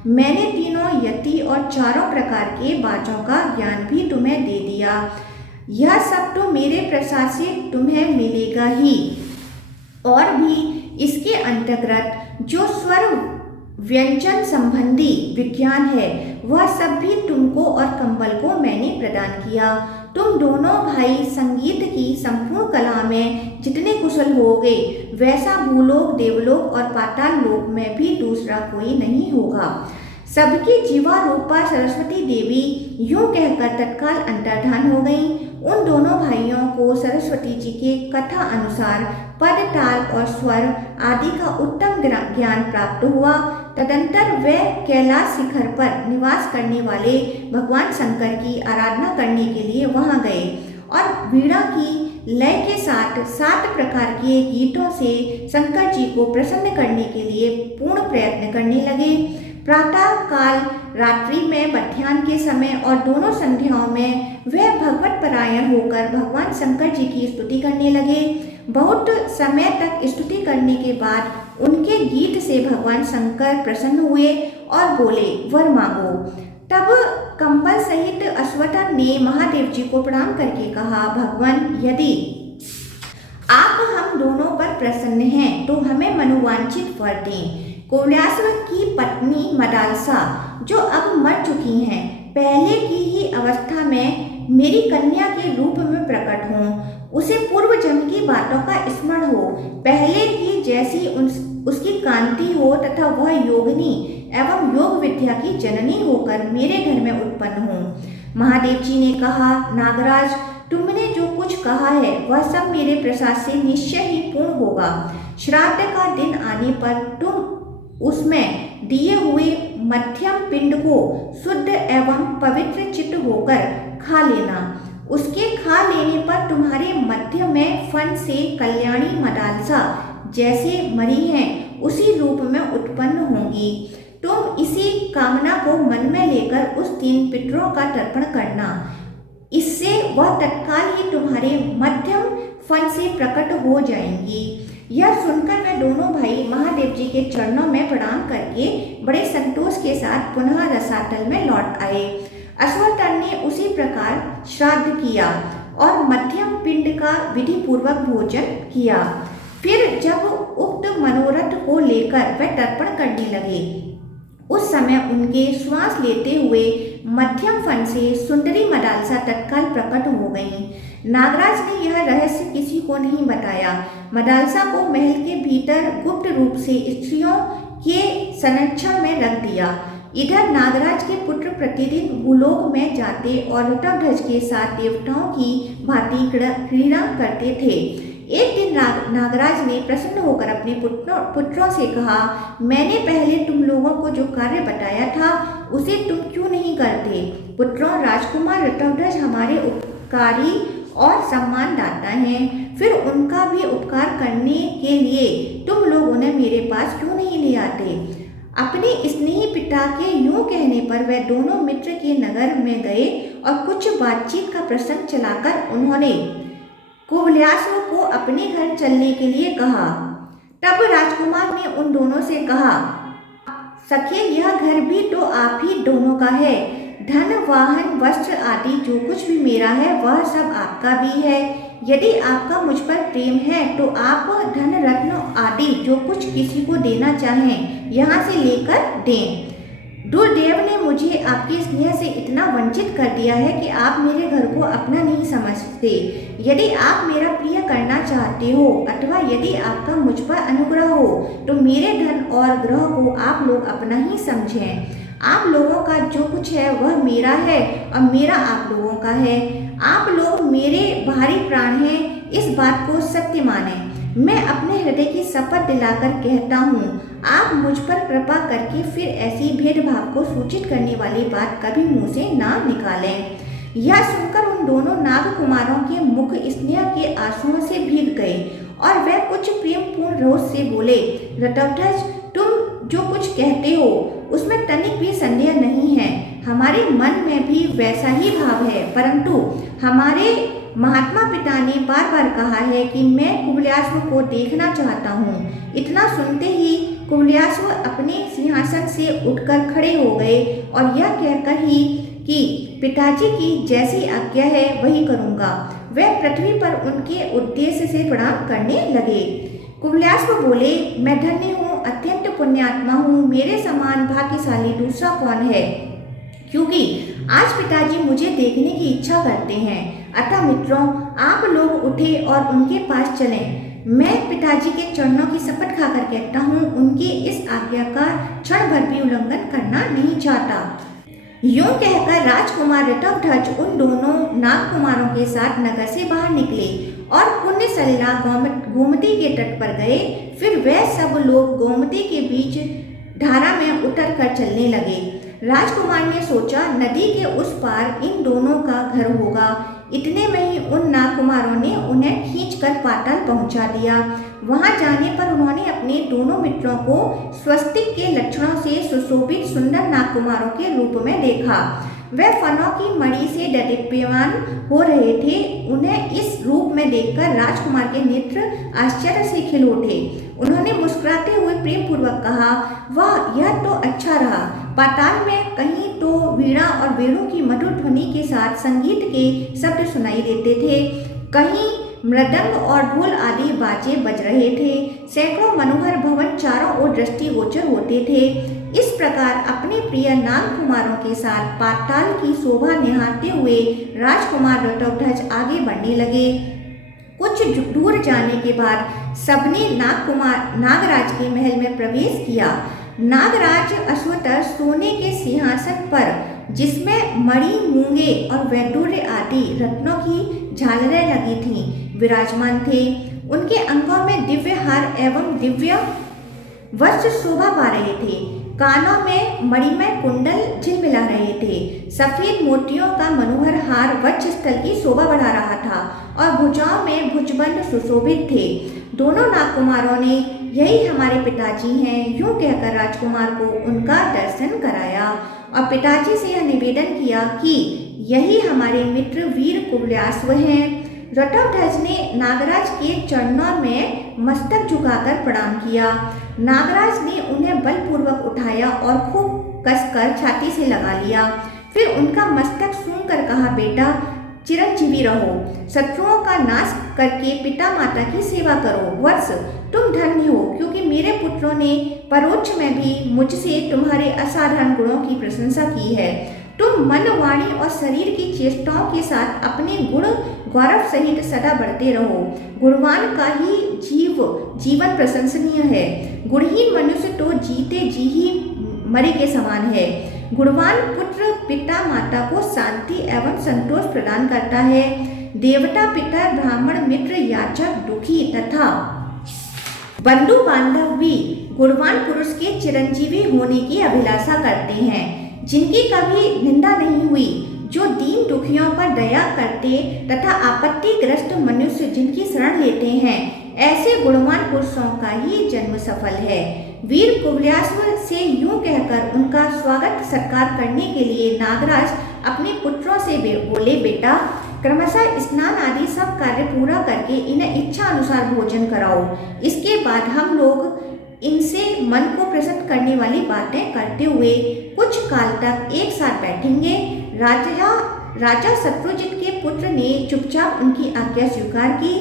मैंने तीनों यति और 4 प्रकार के बाजों का ज्ञान भी तुम्हें दे दिया। यह सब तो मेरे प्रसाद से तुम्हें मिलेगा ही, और भी इसके अंतर्गत जो स्वर व्यंजन संबंधी विज्ञान है वह सब भी तुमको और कंबल को मैंने प्रदान किया। तुम दोनों भाई संगीत की संपूर्ण कला में जितने कुशल होगे वैसा भूलोक, देवलोक और पाताल लोक में भी दूसरा कोई नहीं होगा। सबकी जीवा रूपा सरस्वती देवी यूं कहकर तत्काल अंतर्धान हो गईं। उन दोनों भाइयों को सरस्वती जी के कथा अनुसार पद, ताल और स्वर आदि का उत्तम ज्ञान प्राप्त हुआ। तदंतर वे कैलाश शिखर पर निवास करने वाले भगवान शंकर की आराधना करने के लिए वहां गए और वीणा की लय के साथ 7 प्रकार के गीतों से शंकर जी को प्रसन्न करने के लिए पूर्ण प्रयत्न करने लगे। प्रातः काल, रात्रि में, मध्याह्न के समय और दोनों संध्याओं में वे भगवत परायण होकर भगवान शंकर जी की स्तुति करने लगे। बहुत समय तक स्तुति करने के बाद उनके गीत से भगवान शंकर प्रसन्न हुए और बोले, वर मांगो। तब कंबल सहित अश्वतर ने महादेव जी को प्रणाम करके कहा, भगवान, यदि आप हम दोनों पर प्रसन्न हैं तो हमें मनोवांछित वर दें। कौलासव की पत्नी मदालसा, जो अब मर चुकी हैं, पहले की ही अवस्था में मेरी कन्या के रूप में प्रकट हों, उसे पूर्व जन्म की बातों का स्मरण हो, पहले की जैसी उसकी कांति हो तथा वह योगिनी एवं योग विद्या की जननी होकर मेरे घर में उत्पन्न हो। महादेव जी ने कहा, नागराज, तुमने जो कुछ कहा है वह सब मेरे प्रसाद से निश्चय ही पूर्ण होगा। श्राद्ध का दिन आने पर तुम उसमें दिए हुए मध्यम पिंड को शुद्ध एवं पवित्र चित्त होकर खा लेना। उसके खा लेने पर तुम्हारे मध्य में फन से कल्याणी मदालसा जैसे मरी हैं उसी रूप में उत्पन्न होंगी। तुम इसी कामना को मन में लेकर उस तीन पितरों का तर्पण करना, इससे वह तत्काल ही तुम्हारे मध्यम फन से प्रकट हो जाएंगी। यह सुनकर वे दोनों भाई महादेव जी के चरणों में प्रणाम करके बड़े संतोष के साथ पुनः रसातल में लौट आए। अश्वत्थामा ने उसी प्रकार श्राद्ध किया और मध्यम पिंड का विधि पूर्वक भोजन किया। फिर जब उक्त मनोरथ को लेकर वे तर्पण करने लगे, उस समय उनके श्वास लेते हुए मध्यम फन से सुंदरी मदालसा तत्काल प्रकट हो गईं। नागराज ने यह रहस्य किसी को नहीं बताया। मदालसा को महल के भीतर गुप्त रूप से स्त्रियों के संरक्षण में रख दिया। इधर नागराज के पुत्र प्रतिदिन भूलोक में जाते और ऋतध्वज के साथ देवताओं की भांति क्रीड़ा करते थे। एक दिन नागराज ने प्रसन्न होकर अपने पुत्रों से कहा, मैंने पहले तुम लोगों को जो कार्य बताया था उसे तुम क्यों नहीं करते? पुत्रों, राजकुमार ऋतध्वज हमारे उपकारी और सम्मानदाता हैं, फिर उनका भी उपकार करने के लिए तुम लोग उन्हें मेरे पास क्यों नहीं ले आते? अपने स्नेही पिता के यूं कहने पर वे दोनों मित्र के नगर में गए और कुछ बातचीत का प्रसंग चलाकर उन्होंने कुवलयासु को अपने घर चलने के लिए कहा। तब राजकुमार ने उन दोनों से कहा, सखे, यह घर भी तो आप ही दोनों का है। धन, वाहन, वस्त्र आदि जो कुछ भी मेरा है वह सब आपका भी है। यदि आपका मुझ पर प्रेम है तो आप धन, रत्न आदि जो कुछ किसी को देना चाहें यहाँ से लेकर दें। दुर्देव ने मुझे आपके स्नेह से इतना वंचित कर दिया है कि आप मेरे घर को अपना नहीं समझते। यदि आप मेरा प्रिय करना चाहते हो अथवा यदि आपका मुझ पर अनुग्रह हो तो मेरे धन और ग्रह को आप लोग अपना ही समझें। आप लोगों का जो कुछ है वह मेरा है और मेरा आप लोगों का है। आप लोग मेरे भारी प्राण हैं, इस बात को सत्य माने। मैं अपने हृदय की शपथ दिलाकर कहता हूँ, आप मुझ पर कृपा करके फिर ऐसी भेदभाव को सूचित करने वाली बात कभी मुंह से ना निकालें। यह सुनकर उन दोनों नागकुमारों के मुख स्नेह के आंसुओं से भीग गए और वह कुछ प्रेमपूर्ण रोष से बोले, ऋतध्वज, तुम जो कुछ कहते हो उसमें तनिक भी संदेह नहीं है। हमारे मन में भी वैसा ही भाव है, परंतु हमारे महात्मा पिता ने बार बार कहा है कि मैं कुवलयासु को देखना चाहता हूँ। इतना सुनते ही कुवलयासु अपने सिंहासन से उठकर खड़े हो गए और यह कहकर ही कि पिताजी की जैसी आज्ञा है वही करूँगा, वह पृथ्वी पर उनके उद्देश्य से प्रणाम करने लगे। कुवलयासु बोले, मैं धन्य हूँ, अत्यंत पुण्यात्मा हूँ, मेरे समान भाग्यशाली दूसरा कौन है, क्योंकि आज पिताजी मुझे देखने की इच्छा करते हैं। अतः मित्रों, आप लोग उठे और उनके पास चलें। मैं पिताजी के चरणों की शपथ खाकर कहता हूँ, उनकी इस आज्ञा का क्षण भर भी उल्लंघन करना नहीं चाहता। यूं कहकर राजकुमार ऋतध्वज उन दोनों नागकुमारों के साथ नगर से बाहर निकले और पुण्यसलिला गोमती के तट पर गए। फिर वह सब लोग गोमती के बीच धारा में उतर कर चलने लगे। राजकुमार ने सोचा, नदी के उस पार इन दोनों का घर होगा। इतने में ही उन नागकुमारों ने उन्हें खींचकर पाताल पहुंचा दिया। वहां जाने पर उन्होंने अपने दोनों मित्रों को स्वस्तिक के लक्षणों से सुशोभित सुंदर नागकुमारों के रूप में देखा। वे फनों की मणि से दीप्यमान हो रहे थे। उन्हें इस रूप में देखकर राजकुमार के नेत्र आश्चर्य से खिल उठे। उन्होंने मुस्कुराते हुए प्रेम पूर्वक कहा, वाह, यह तो अच्छा रहा। पाताल में कहीं तो वीणा और वेणु की मधुर ध्वनि के साथ संगीत के शब्द सुनाई देते थे, कहीं मृदंग और ढोल आदि बाजे बज रहे थे। सैकड़ों मनोहर भवन चारों ओर दृष्टिगोचर होते थे। इस प्रकार अपने प्रिय नागकुमारों के साथ पाताल की शोभा निहारते हुए राजकुमार ऋतध्वज आगे बढ़ने लगे। कुछ दूर जाने के बाद सबने नागराज के महल में प्रवेश किया। नागराज अश्वत्थामा सोने के सिंहासन पर, जिसमें मणि, मूंगे और वैडूर्य आदि रत्नों की झालरें लगी थीं, विराजमान थे। उनके अंगों में दिव्य हार एवं दिव्य वस्त्र शोभा पा रहे थे। कानों में मणिमय कुंडल झिलमिला रहे थे। सफेद मोतियों का मनोहर हार वक्षस्थल की शोभा बढ़ा रहा था और भुजाओं में भुजबंद सुशोभित थे। दोनों नागकुमारों ने यही हमारे पिताजी हैं यूं कहकर राजकुमार को उनका दर्शन कराया और पिताजी से यह निवेदन किया कि यही हमारे मित्र वीर कुवलयाश्व हैं। रटोध्वज ने नागराज के चरणों में मस्तक झुकाकर प्रणाम किया। नागराज ने उन्हें बलपूर्वक उठाया और खूब कसकर छाती से लगा लिया। फिर उनका मस्तक सूंघकर कहा, बेटा चिरंजीवी रहो, शत्रुओं का नाश करके पिता माता की सेवा करो। वत्स, तुम धन्य हो, क्योंकि मेरे पुत्रों ने परोक्ष में भी मुझसे तुम्हारे असाधारण गुणों की प्रशंसा की है। तुम मन, वाणी और शरीर की चेष्टाओं के साथ अपने गुण गौरव सहित सदा बढ़ते रहो। गुणवान का ही जीवन प्रशंसनीय है। गुणहीन मनुष्य तो जीते जी ही मरे के समान है। गुणवान पुत्र पिता माता को शांति एवं संतोष प्रदान करता है। देवता, पिता, ब्राह्मण, मित्र, याचक, दुखी तथा बंधु बांधव भी गुणवान पुरुष के चिरंजीवी होने की अभिलाषा करते हैं, जिनकी कभी निंदा नहीं हुई, जो दीन दुखियों पर दया करते तथा आपत्तिग्रस्त मनुष्य जिनकी शरण लेते हैं, ऐसे गुणवान पुरुषों का ही जन्म सफल है। वीर कुवलयाश्व से यूं कहकर उनका स्वागत सत्कार करने के लिए नागराज अपने पुत्रों से बोले, बेटा क्रमशः स्नान आदि सब कार्य पूरा करके इन्हें इच्छा अनुसार भोजन कराओ। इसके बाद हम लोग इनसे मन को प्रसन्न करने वाली बातें करते हुए कुछ काल तक एक साथ बैठेंगे। राजा शत्रुजित के पुत्र ने चुपचाप उनकी आज्ञा स्वीकार की।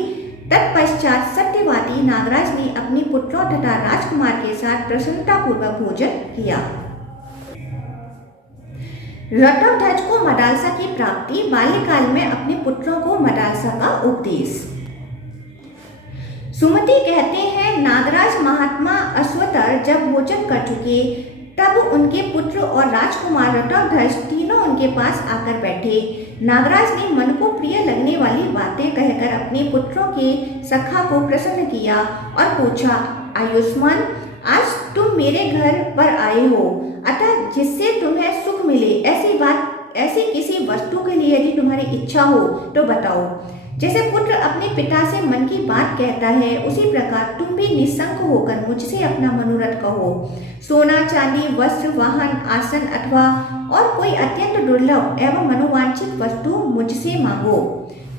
तत्पश्चात सत्यवादी नागराज ने अपने पुत्रों तथा राजकुमार के साथ प्रसन्नतापूर्वक भोजन किया। रटोध्वज को मदालसा की प्राप्ति। बाल्यकाल में अपने पुत्रों को मदालसा का उपदेश। सुमति कहते हैं, नागराज महात्मा अश्वतर जब भोजन कर चुके तब उनके पुत्र और राजकुमार रटोध्वज तीनों उनके पास आकर बैठे। नागराज ने मन को प्रिय लगने वाली बातें कहकर अपने पुत्रों के सखा को प्रसन्न किया और पूछा, आयुष्मान, आज तुम मेरे घर पर आए हो, अतः जिससे तुम्हें सुख मिले ऐसी किसी वस्तु के लिए यदि तुम्हारी इच्छा हो तो बताओ। जैसे पुत्र अपने पिता से मन की बात कहता है, उसी प्रकार तुम भी निस्संक होकर मुझसे अपना मनोरथ कहो। सोना, चांदी, वस्त्र, वाहन, आसन अथवा और कोई अत्यंत दुर्लभ एवं मनोवांछित वस्तु मुझसे मांगो।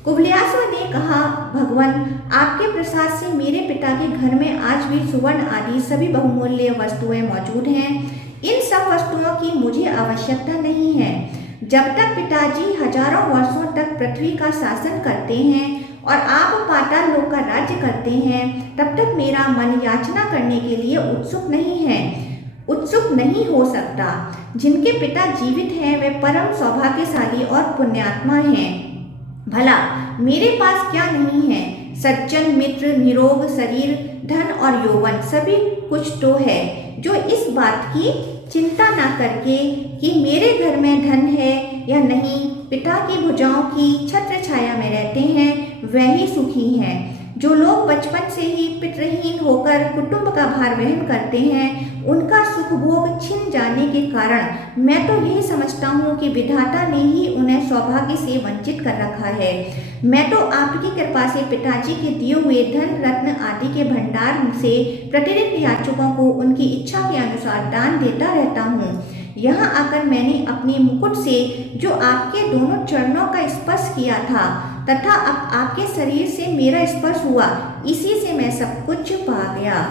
कुवलयाश्व ने कहा, भगवान, आपके प्रसाद से मेरे पिता के घर में आज भी सुवर्ण आदि सभी बहुमूल्य वस्तुएं मौजूद हैं। इन सब वस्तुओं की मुझे आवश्यकता नहीं है। जब तक पिताजी हजारों वर्षों तक पृथ्वी का शासन करते हैं और आप पाताल लोक का राज्य करते हैं, तब तक मेरा मन याचना करने के लिए उत्सुक नहीं हो सकता। जिनके पिता जीवित हैं वे परम सौभाग्यशाली और पुण्यात्मा हैं। भला मेरे पास क्या नहीं है? सज्जन मित्र, निरोग शरीर, धन और यौवन सभी कुछ तो है। जो इस बात की चिंता न करके कि मेरे घर में धन है या नहीं, पिता की भुजाओं की छत्र छाया में रहते हैं, वही सुखी हैं। जो लोग बचपन से ही पितृहीन होकर कुटुंब का भार वहन करते हैं, उनका सुख भोग छिन जाने के कारण मैं तो यही समझता हूँ कि विधाता ने ही उन्हें सौभाग्य से वंचित कर रखा है। मैं तो आपकी कृपा से पिताजी के दिए हुए धन रत्न आदि के भंडार से प्रतिदिन याचकों को उनकी इच्छा के अनुसार दान देता रहता हूँ। यहाँ आकर मैंने अपने मुकुट से जो आपके दोनों चरणों का स्पर्श किया था तथा अब आपके शरीर से मेरा स्पर्श हुआ, इसी से मैं सब कुछ पा गया।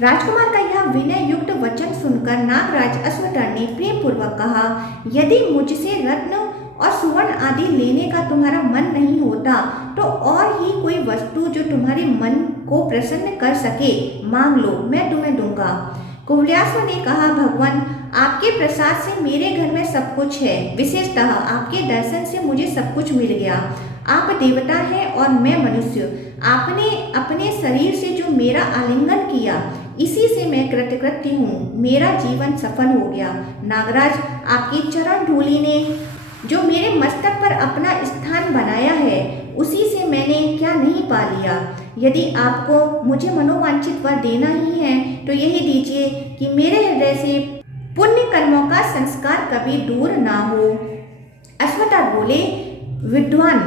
राजकुमार का यह विनय युक्त वचन सुनकर नागराज अश्वतर ने प्रेम पूर्वक कहा, यदि मुझसे रत्न और सुवर्ण आदि लेने का तुम्हारा मन नहीं होता तो और ही कोई वस्तु जो तुम्हारे मन को प्रसन्न कर सके मांग लो, मैं तुम्हें दूंगा। कुवलयाश्व ने कहा, भगवान, आपके प्रसाद से मेरे घर में सब कुछ है। विशेषतः आपके दर्शन से मुझे सब कुछ मिल गया। आप देवता हैं और मैं मनुष्य। आपने अपने शरीर से जो मेरा आलिंगन किया, इसी से मैं कृतकृत्य हूँ। मेरा जीवन सफल हो गया। नागराज, आपकी चरण धूलि ने जो मेरे मस्तक पर अपना स्थान बनाया है, उसी से मैंने क्या नहीं पा लिया। यदि आपको मुझे मनोवांछित वर देना ही है तो यही दीजिए कि मेरे हृदय से पुण्य कर्मों का संस्कार कभी दूर ना हो। अश्वत्थामा बोले, विद्वान,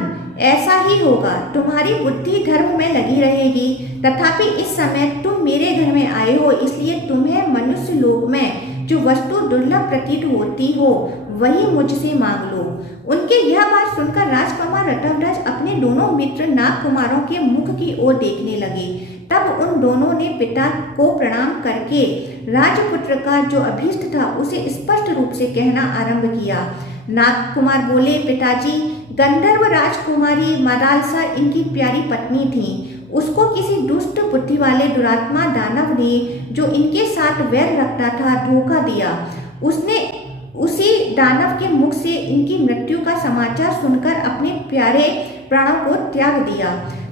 ऐसा ही होगा। तुम्हारी बुद्धि धर्म में लगी रहेगी, तथापि इस समय तुम मेरे घर में आए हो, इसलिए तुम्हें मनुष्य लोक में जो वस्तु दुर्लभ प्रतीत होती हो वही मुझसे मांग लो। उनके यह बात सुनकर राजकुमार रत्नध्वज अपने दोनों मित्र नाग कुमारों के मुख की ओर देखने लगे। तब उन दोनों ने पिता को प्रणाम करके राजपुत्र का जो अभीष्ट था उसे स्पष्ट रूप से कहना आरंभ किया। नाग कुमार बोले, पिताजी, गंधर्व राजकुमारी मदालसा इनकी प्यारी पत्नी थी। उसको किसी दुष्ट बुद्धि वाले दुरात्मा दानव ने, जो इनके साथ वैर रखता था, धोखा दिया। उसने उसी दानव के मुख से इनकी मृत्यु का समाचार सुनकर अपने प्यारे प्राणों को त्याग दिया।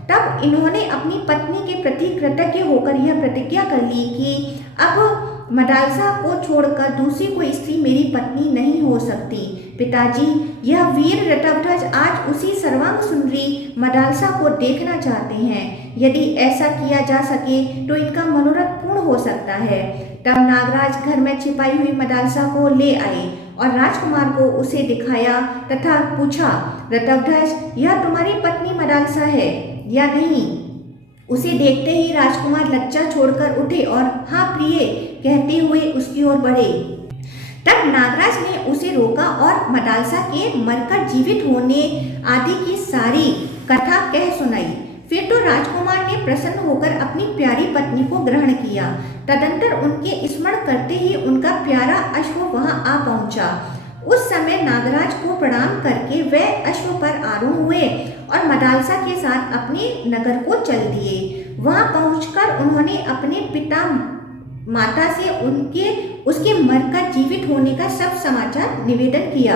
तब इन्होंने अपनी पत्नी के प्रति कृतज्ञ होकर यह प्रतिज्ञा कर ली कि अब मदालसा को छोड़कर दूसरी कोई स्त्री मेरी पत्नी नहीं हो सकती। पिताजी, यह वीर रत्नध्वज आज उसी सर्वांग सुंदरी मदालसा को देखना चाहते हैं। यदि ऐसा किया जा सके तो इनका मनोरथ पूर्ण हो सकता है। तब नागराज घर में छिपाई हुई मदालसा को ले आए और राजकुमार को उसे दिखाया तथा पूछा, रत्नध्वज, यह तुम्हारी पत्नी मदालसा है या नहीं? उसे देखते ही राजकुमार लज्जा छोड़कर उठे और हाँ प्रिय कहते हुए उसकी ओर बढ़े। तब नागराज ने उसे रोका और मदालसा के मरकर जीवित होने आदि की सारी कथा कह सुनाई। फिर तो राजकुमार ने प्रसन्न होकर अपनी प्यारी पत्नी को ग्रहण किया। तदंतर उनके स्मरण करते ही उनका प्यारा अश्व वहां आ पहुंचा। उस समय नागराज को प्रणाम करके वे अश्व पर आरूढ़ हुए और मदालसा के साथ अपने नगर को चल दिए। वहां पहुंचकर उन्होंने अपने पिता माता से उसके मरकर जीवित होने का सब समाचार निवेदन किया।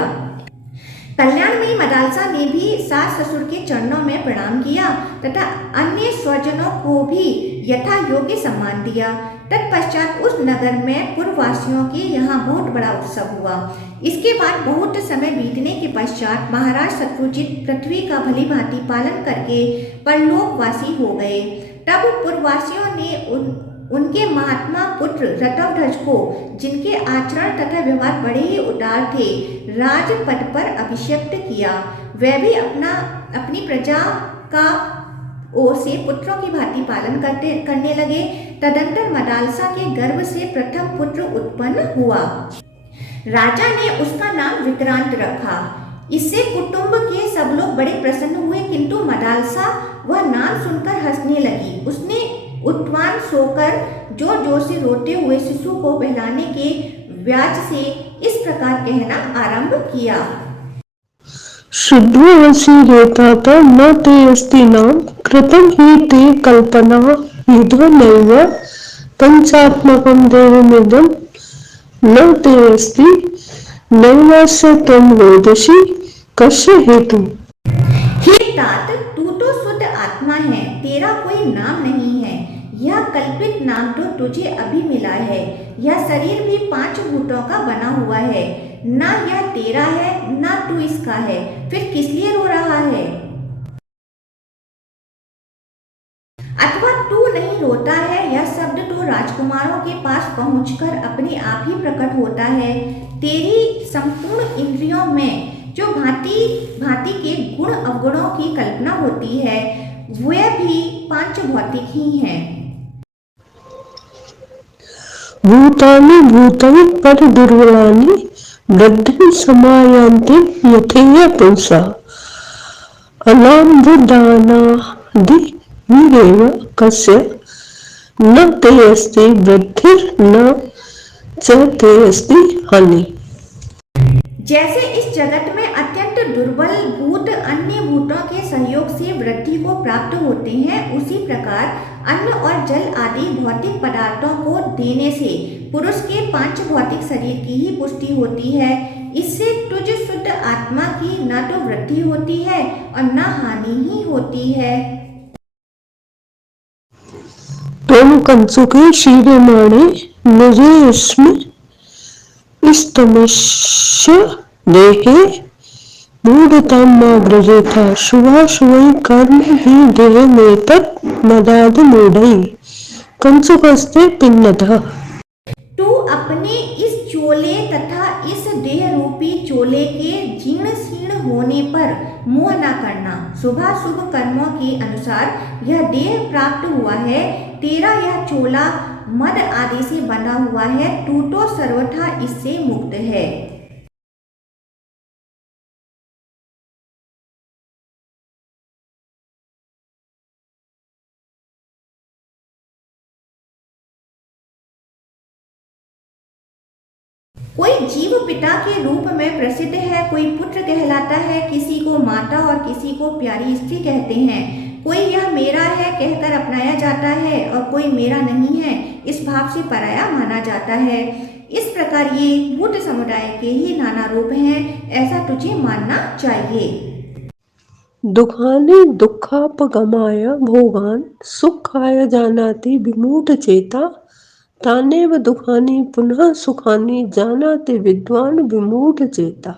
कल्याणमयी मदालसा ने भी सास ससुर के चरणों में प्रणाम किया तथा अन्य स्वजनों को भी यथा योग्य सम्मान दिया। तत्पश्चात उस नगर में पूर्ववासियों के यहाँ बहुत बड़ा उत्सव हुआ। इसके बाद बहुत समय बीतने के पश्चात महाराज शत्रुजित पृथ्वी का भली भांति पालन करके परलोकवासी हो गए। तब पूर्ववासियों ने उनके महात्मा पुत्र रत्नध्वज को, जिनके आचरण तथा व्यवहार बड़े ही उदार थे, राजपद पर अभिषिक्त किया। वह भी अपनी प्रजा का ओर से पुत्रों की भांति पालन करने लगे। तदंतर मदालसा के गर्भ से प्रथम पुत्र उत्पन्न हुआ। राजा ने उसका नाम विक्रांत रखा। इससे कुटुंब के सब लोग बड़े प्रसन्न हुए, किंतु मदालसा वह नाम सुनकर हंसने लगी। उसने उत्तान सोकर जोर जोर से रोते हुए शिशु को बहलाने के व्याज से इस प्रकार कहना आरंभ किया। शुद्धवसी रेता न ते अस्ति नाम कृतं हि ते कल्पना युधो नैव पंचात्मकं देहमिदं न ते अस्ति नैवास्य त्वं वेदसि कस्य हेतु। हे तात, तू तो शुद्ध आत्मा है, तेरा कोई नाम नहीं है। यह कल्पित नाम तो तुझे अभी मिला है। यह शरीर भी 5 भूतों का बना हुआ है। ना यह तेरा है ना तू इसका है, फिर किस लिए रो रहा है? अथवा तू नहीं रोता है, यह शब्द तो राजकुमारों के पास पहुंचकर अपने आप ही प्रकट होता है। तेरी संपूर्ण इंद्रियों में जो भांति भांति के गुण अवगुणों की कल्पना होती है, वे भी 5 भौतिक ही हैं। भूतानि भूतानि पर दुर्बलानि वृद्धि समायान्ति यथेय पुंसा अनाम्बुदानादि वीरेव कस्य न ते अस्ति वृद्धिर् न च ते अस्ति हानि। जैसे इस जगत में अत्यंत दुर्बल भूत अन्य भूतों के सहयोग से वृद्धि को प्राप्त होते हैं, उसी प्रकार अन्न और जल आदि भौतिक पदार्थों को देने से पुरुष के 5 भौतिक शरीर की ही पुष्टि होती है। इससे तुझ शुद्ध आत्मा की न तो वृद्धि होती है और न हानि ही होती है। त्वं कंसुके क्षीरमाणे निजेऽस्मि स्तमस्य देहे मूढ़तां मा व्रजेथा शुभाशुभैः कर्मभिः देहमेतत् मदादि मूढ़ैः कंसुकस्ते पिन्नतः। तू अपने इस चोले तथा इस देह रूपी चोले के जीर्ण शीर्ण होने पर मोह न करना। शुभाशुभ कर्मों के अनुसार यह देह प्राप्त हुआ है, तेरा यह चोला मद आदि से बना हुआ है, तू तो सर्वथा इससे मुक्त है। कोई जीव पिता के रूप में प्रसिद्ध है, कोई पुत्र कहलाता है, किसी को माता और किसी को प्यारी स्त्री कहते हैं। कोई यह मेरा है कहकर अपनाया जाता है और कोई मेरा नहीं है इस भाव से पराया माना जाता है। इस प्रकार ये भूत समुदाय के ही नाना रूप हैं, ऐसा तुझे मानना चाहिए। दुखानि दुःखापगमाय भोगान् सुखाय जानाति विमूढ चेता तानेव दुखानि पुनः सुखानि जानाति विद्वान विमूढ चेता।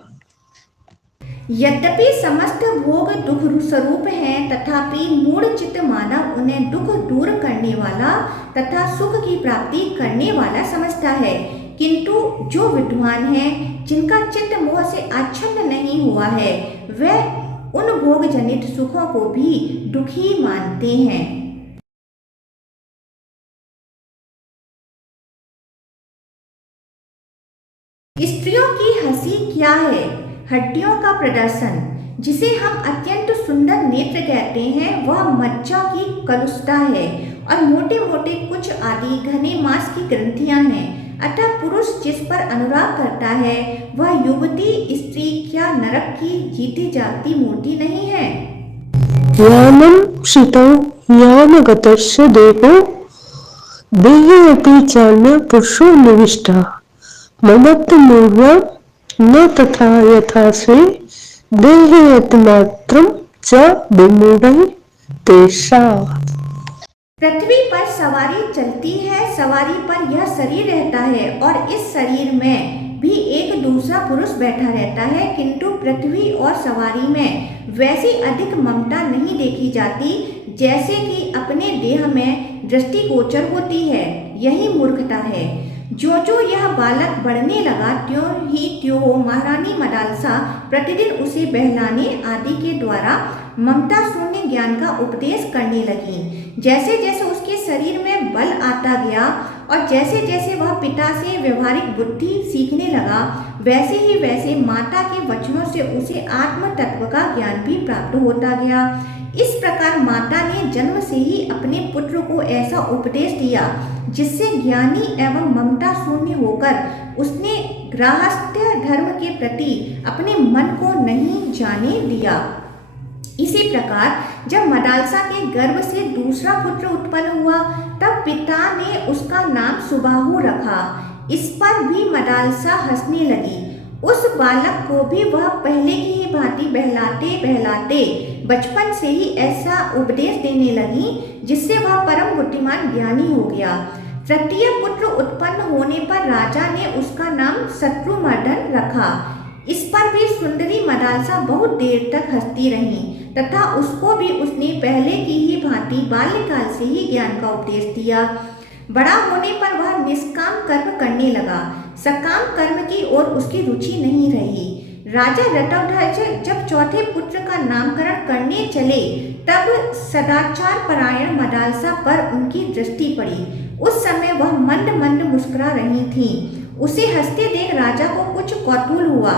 यद्यपि समस्त भोग दुख स्वरूप हैं, तथापि मूढ़ चित्त मानव उन्हें दुख दूर करने वाला तथा सुख की प्राप्ति करने वाला समझता है। किंतु जो विद्वान हैं, जिनका चित्त मोह से आच्छन्न नहीं हुआ है, वह उन भोग जनित सुखों को भी दुखी मानते हैं। स्त्रियों की हंसी क्या है? हड्डियों का प्रदर्शन। जिसे हम अत्यंत सुंदर नेत्र कहते हैं, वह मज्जा की कलुषता है और मोटे मोटे कुछ आदि घने मांस की ग्रंथियां हैं। अतः पुरुष जिस पर अनुराग करता है, वह युवती स्त्री क्या नरक की जीती जागती मूर्ति नहीं है? यानं शितौ यानगतस्य देहो देहे अपि चान्य पुरुषो निविष्टः ममत्वमूर्वा न तथा यथा स्वे देहे यत्मात्रं च विमूढः तेषा। पृथ्वी पर सवारी चलती है, सवारी पर यह शरीर रहता है और इस शरीर में भी एक दूसरा पुरुष बैठा रहता है, किंतु पृथ्वी और सवारी में वैसी अधिक ममता नहीं देखी जाती जैसे कि अपने देह में दृष्टिगोचर होती है। यही मूर्खता है। जो जो यह बालक बढ़ने लगा, त्यों ही त्यों महारानी मदालसा प्रतिदिन उसे बहलाने आदि के द्वारा ममता शून्य ज्ञान का उपदेश करने लगी। जैसे जैसे उसके शरीर में बल आता गया और जैसे जैसे वह पिता से व्यवहारिक बुद्धि सीखने लगा, वैसे ही वैसे माता के वचनों से उसे आत्म तत्व का ज्ञान भी प्राप्त होता गया। इस प्रकार माता ने जन्म से ही अपने पुत्र को ऐसा उपदेश दिया जिससे ज्ञानी एवं ममता शून्य होकर उसने गृहस्थ्य धर्म के प्रति अपने मन को नहीं जाने दिया। इसी प्रकार जब मदालसा के गर्भ से दूसरा पुत्र उत्पन्न हुआ, तब पिता ने उसका नाम सुबाहु रखा। इस पर भी मदालसा हंसने लगी। उस बालक को भी वह पहले की ही भांति बहलाते बहलाते बचपन से ही ऐसा उपदेश देने लगी जिससे वह परम बुद्धिमान ज्ञानी हो गया। तृतीय पुत्र उत्पन्न होने पर राजा ने उसका नाम शत्रुमर्दन रखा। इस पर भी सुंदरी मदालसा बहुत देर तक हंसती रही तथा उसको भी उसने पहले की ही भांति बाल्यकाल से ही ज्ञान का उपदेश दिया। बड़ा होने पर वह निष्काम कर्म करने लगा, सकाम कर्म की ओर उसकी रुचि नहीं रही। राजा रटोध्वज जब चौथे पुत्र का नामकरण करने चले, तब सदाचार परायण मदालसा पर उनकी दृष्टि पड़ी। उस समय वह मंद मंद मुस्कुरा रही थी। उसे हंसते देख राजा को कुछ कौतूहल हुआ,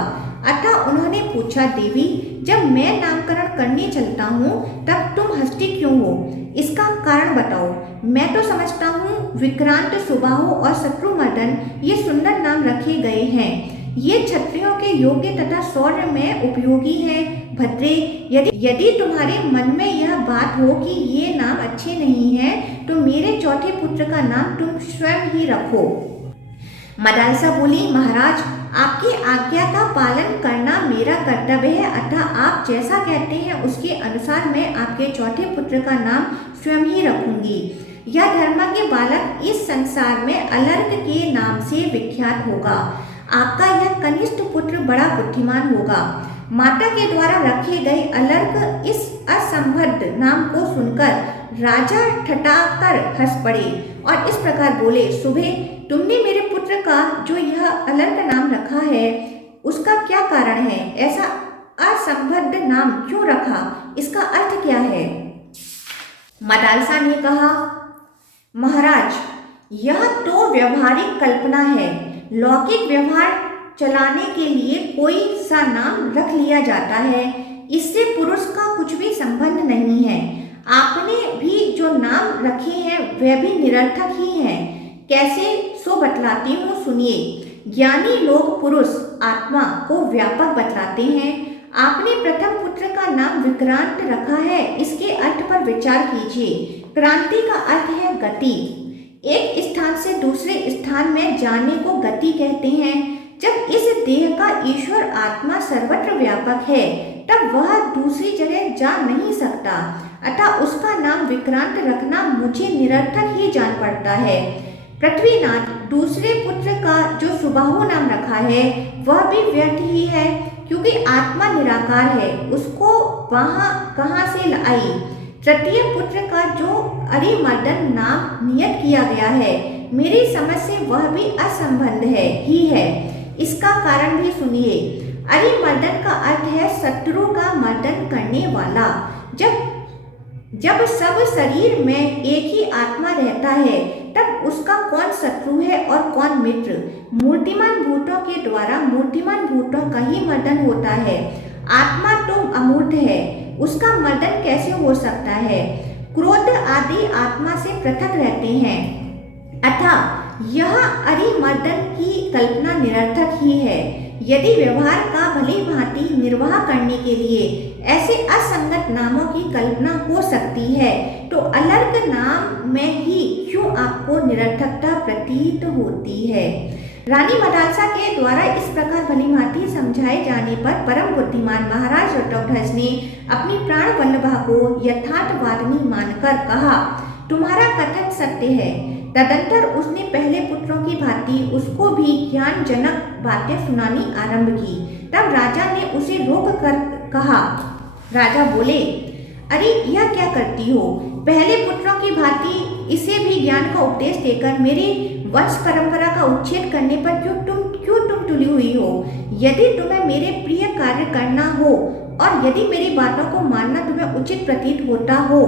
अतः उन्होंने पूछा, देवी, जब मैं नामकरण करने चलता हूँ तब तुम हंसती क्यों हो? इसका कारण बताओ। मैं तो समझता हूँ विक्रांत, सुबाहु और शत्रुमर्दन ये सुंदर नाम रखे गए हैं। ये क्षत्रियों के योग्य तथा शौर्य में उपयोगी हैं। भद्रे, यदि तुम्हारे मन में यह बात हो कि ये नाम अच्छे नहीं हैं, तो मेरे चौथे पुत्र का नाम तुम स्वयं ही रखो। मदालसा बोली, महाराज, आपकी आज्ञा का पालन करना मेरा कर्तव्य है, अतः आप जैसा कहते हैं उसके अनुसार मैं आपके चौथे पुत्र का नाम स्वयं ही रखूंगी। यह धर्मज्ञ बालक इस संसार में अलर्क के नाम से विख्यात होगा। आपका यह कनिष्ठ पुत्र बड़ा बुद्धिमान होगा। माता के द्वारा रखे गए अलर्क इस असंबद्ध नाम को सुनकर राजा ठठाकर हंस पड़े और इस प्रकार बोले, सुबह तुमने मेरे पुत्र का जो यह अलर्क नाम रखा है उसका क्या कारण है? ऐसा असंबद्ध नाम क्यों रखा? इसका अर्थ क्या है? मदालसा ने कहा, महाराज, यह तो व्यवहारिक कल्पना है। लौकिक व्यवहार चलाने के लिए कोई सा नाम रख लिया जाता है, इससे पुरुष का कुछ भी संबंध नहीं है। आपने भी जो नाम रखे हैं वह भी निरर्थक ही हैं। कैसे, सो बतलाती हूँ, सुनिए। ज्ञानी लोग पुरुष आत्मा को व्यापक बतलाते हैं। आपने प्रथम पुत्र का नाम विक्रांत रखा है, इसके अर्थ पर विचार कीजिए। क्रांति का अर्थ है गति। एक स्थान से दूसरे स्थान में जाने को गति कहते हैं। जब इस देह का ईश्वर आत्मा सर्वत्र व्यापक है तब वह दूसरी जगह जा नहीं सकता, अतः उसका नाम विक्रांत रखना मुझे निरर्थक ही जान पड़ता है। पृथ्वीनाथ, दूसरे पुत्र का जो सुबाहु नाम रखा है वह भी व्यर्थ ही है, क्योंकि आत्मा निराकार है, उसको वहाँ कहाँ से आई। तृतीय पुत्र का जो अरिमर्दन नाम नियत किया गया है, मेरी समझ से वह भी असंबद्ध है। इसका कारण भी सुनिए। अरिमर्दन का अर्थ है शत्रु का मर्दन करने वाला। जब सब शरीर में एक ही आत्मा रहता है तब उसका कौन शत्रु है और कौन मित्र? मूर्तिमान भूतों के द्वारा मूर्तिमान भूतों का ही मर्दन होता है। आत्मा तो अमूर्त है, उसका मर्दन कैसे हो सकता है? क्रोध आदि आत्मा से पृथक रहते हैं, अतः यह अरिमर्दन की कल्पना निरर्थक ही है। यदि व्यवहार का भली भांति निर्वाह करने के लिए ऐसे असंगत नामों की कल्पना हो सकती है तो अलर्क नाम में ही क्यों आपको निरर्थकता प्रतीत होती है? रानी मदालसा के द्वारा इस प्रकार भली भांति समझाए जाने पर परम बुद्धिमान महाराज ऋतुध्वज ने अपनी प्राण वल्लभा को यथार्थवादिनी मानकर कहा, तुम्हारा कथन सत्य है। तदंतर उसने पहले पुत्रों की भांति उसको भी ज्ञानजनक बातें सुनानी आरंभ की। तब राजा ने उसे रोक कर कहा, राजा बोले, अरे यह क्या करती हो? पहले पुत्रों की भांति इसे भी ज्ञान का उपदेश देकर मेरी वंश परंपरा का उच्छेद करने पर क्यों तुम तुली हुई हो? यदि तुम्हें मेरे प्रिय कार्य करना हो और यदि मेरी बातों को मानना तुम्हें उचित प्रतीत होता हो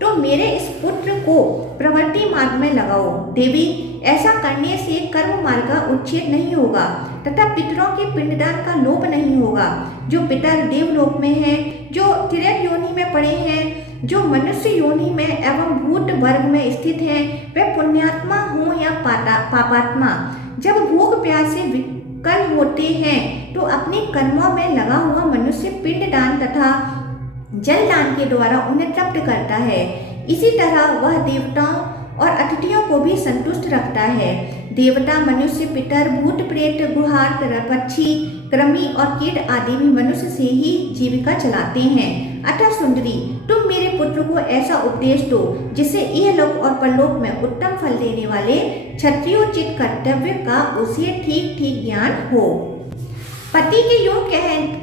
तो मेरे इस पुत्र को प्रवृत्ति मार्ग में लगाओ। देवी, ऐसा करने से कर्म मार्ग का उच्छेद नहीं होगा तथा पितरों के पिंडदान का लोप नहीं होगा। जो पितर देवलोक में हैं, जो तिर्यक योनि में पड़े हैं, जो मनुष्य योनि में एवं भूत वर्ग में स्थित हैं, वे पुण्यात्मा हो या पापात्मा, जब भूख प्यास से विकल होते हैं तो अपने कर्मों में लगा हुआ मनुष्य पिंडदान तथा जलदान के द्वारा उन्हें तृप्त करता है। इसी तरह वह देवताओं और अतिथियों को भी संतुष्ट रखता है। देवता, मनुष्य, पितर, भूत, प्रेत, गुहार, पक्षी, कृमि और कीट आदि भी मनुष्य से ही जीविका चलाते हैं। अतः सुंदरी, तुम मेरे पुत्र को ऐसा उपदेश दो जिससे इहलोक और परलोक में उत्तम फल देने वाले क्षत्रियोचित कर्तव्य का उसे ठीक ठीक ज्ञान हो। पति के यूं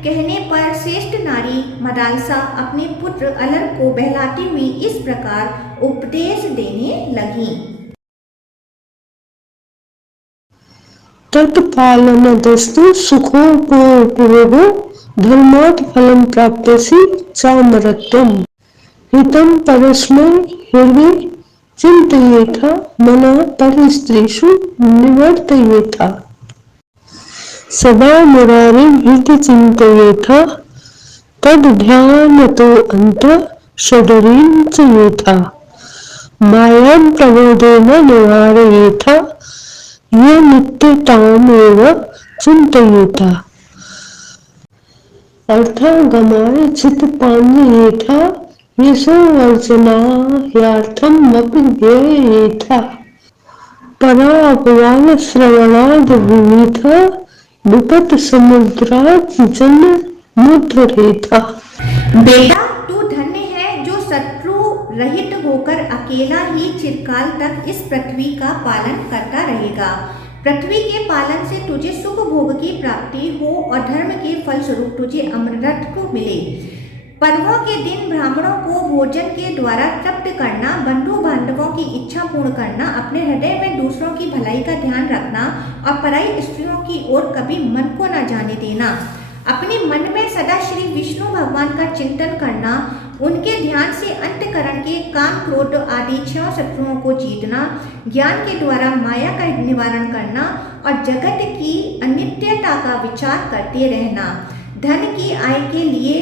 कहने पर श्रेष्ठ नारी मदालसा अपने पुत्र अलर्क को बहलाती हुई इस प्रकार उपदेश देने लगी। तत्पालनदस्तु सुखोपभोगो धर्मात् फलं प्राप्यसि चामरत्वम् हितं परस्मै हृदि चिन्तयेथा मनः परस्त्रीषु निवर्तयेथा सदा मुरारिं हृदि चिन्तयेथा तद्ध्यानतो अन्तः षडरिञ्चयेथा मायां प्रबोधेन निवारयेथा ये नित्यतामेव चिन्तयेथा अर्थागमाय चित्तपान्ययेथा येषो वर्जनायार्थमपि व्ययेथा परा अपवाद श्रवणाद् विपत् समुद्रात् जन्मुद्धरेथा। बेटा, तू धन्य है जो शत्रु रहित होकर अकेला ही चिरकाल तक इस पृथ्वी का पालन करता रहेगा। पृथ्वी के पालन से तुझे सुख भोग की प्राप्ति हो और धर्म के फलस्वरूप तुझे अमृत को मिले। पर्वों के दिन ब्राह्मणों को भोजन के द्वारा तृप्त करना, बंधु बांधवों की इच्छा पूर्ण करना, अपने हृदय में दूसरों की भलाई का ध्यान रखना और पराई स्त्रियों की ओर कभी मन को न जाने देना, अपने मन में सदा श्री विष्णु भगवान का चिंतन करना, उनके ध्यान से अंतःकरण के काम क्रोध आदि 6 शत्रुओं को जीतना, ज्ञान के द्वारा माया का निवारण करना और जगत की अनित्यता का विचार करते रहना, धन की आय के लिए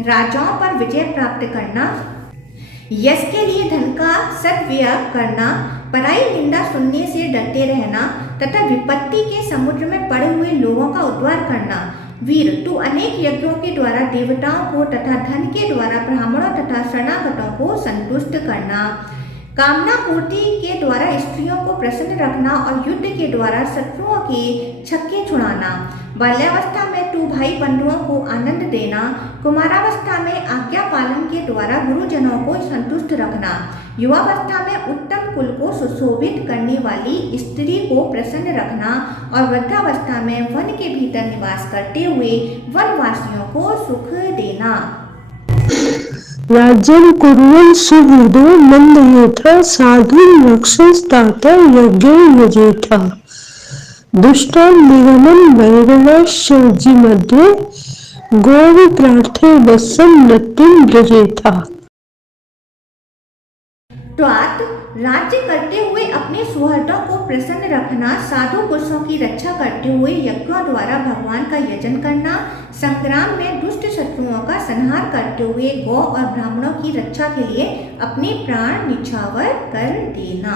राजाओं पर विजय प्राप्त करना, यश के लिए धन का सद्व्यय करना, पराई निंदा सुनने से डरते रहना तथा विपत्ति के समुद्र में पड़े हुए लोगों का उद्धार करना। वीर, तू अनेक यज्ञों के द्वारा देवताओं को तथा धन के द्वारा ब्राह्मणों तथा शरणागतों को संतुष्ट करना, कामना पूर्ति के द्वारा स्त्रियों को प्रसन्न रखना और युद्ध के द्वारा शत्रुओं के छक्के छुड़ाना। बाल्यावस्था में तू भाई बंधुओं को आनंद देना, कुमारावस्था में आज्ञा पालन के द्वारा गुरुजनों को संतुष्ट रखना, युवावस्था में उत्तम कुल को सुशोभित करने वाली स्त्री को प्रसन्न रखना और वृद्धावस्था में वन के भीतर निवास करते हुए वनवासियों को सुख देना। राज्यं कुर्वन् सुहृदो नन्दयेथा साधुं रक्षंस्तात यज्ञं यजेथा दुष्टान् निगमन् वैरणाश्चर्यि मध्ये गोवि प्रार्थे वत्सं नृत्यं व्रजेथा। राज्य करते हुए अपने सुहृदों को प्रसन्न रखना, साधु पुरुषों की रक्षा करते हुए यज्ञों द्वारा भगवान का यजन करना, संग्राम में दुष्ट शत्रुओं का संहार करते हुए गौ और ब्राह्मणों की रक्षा के लिए अपने प्राण निछावर कर देना।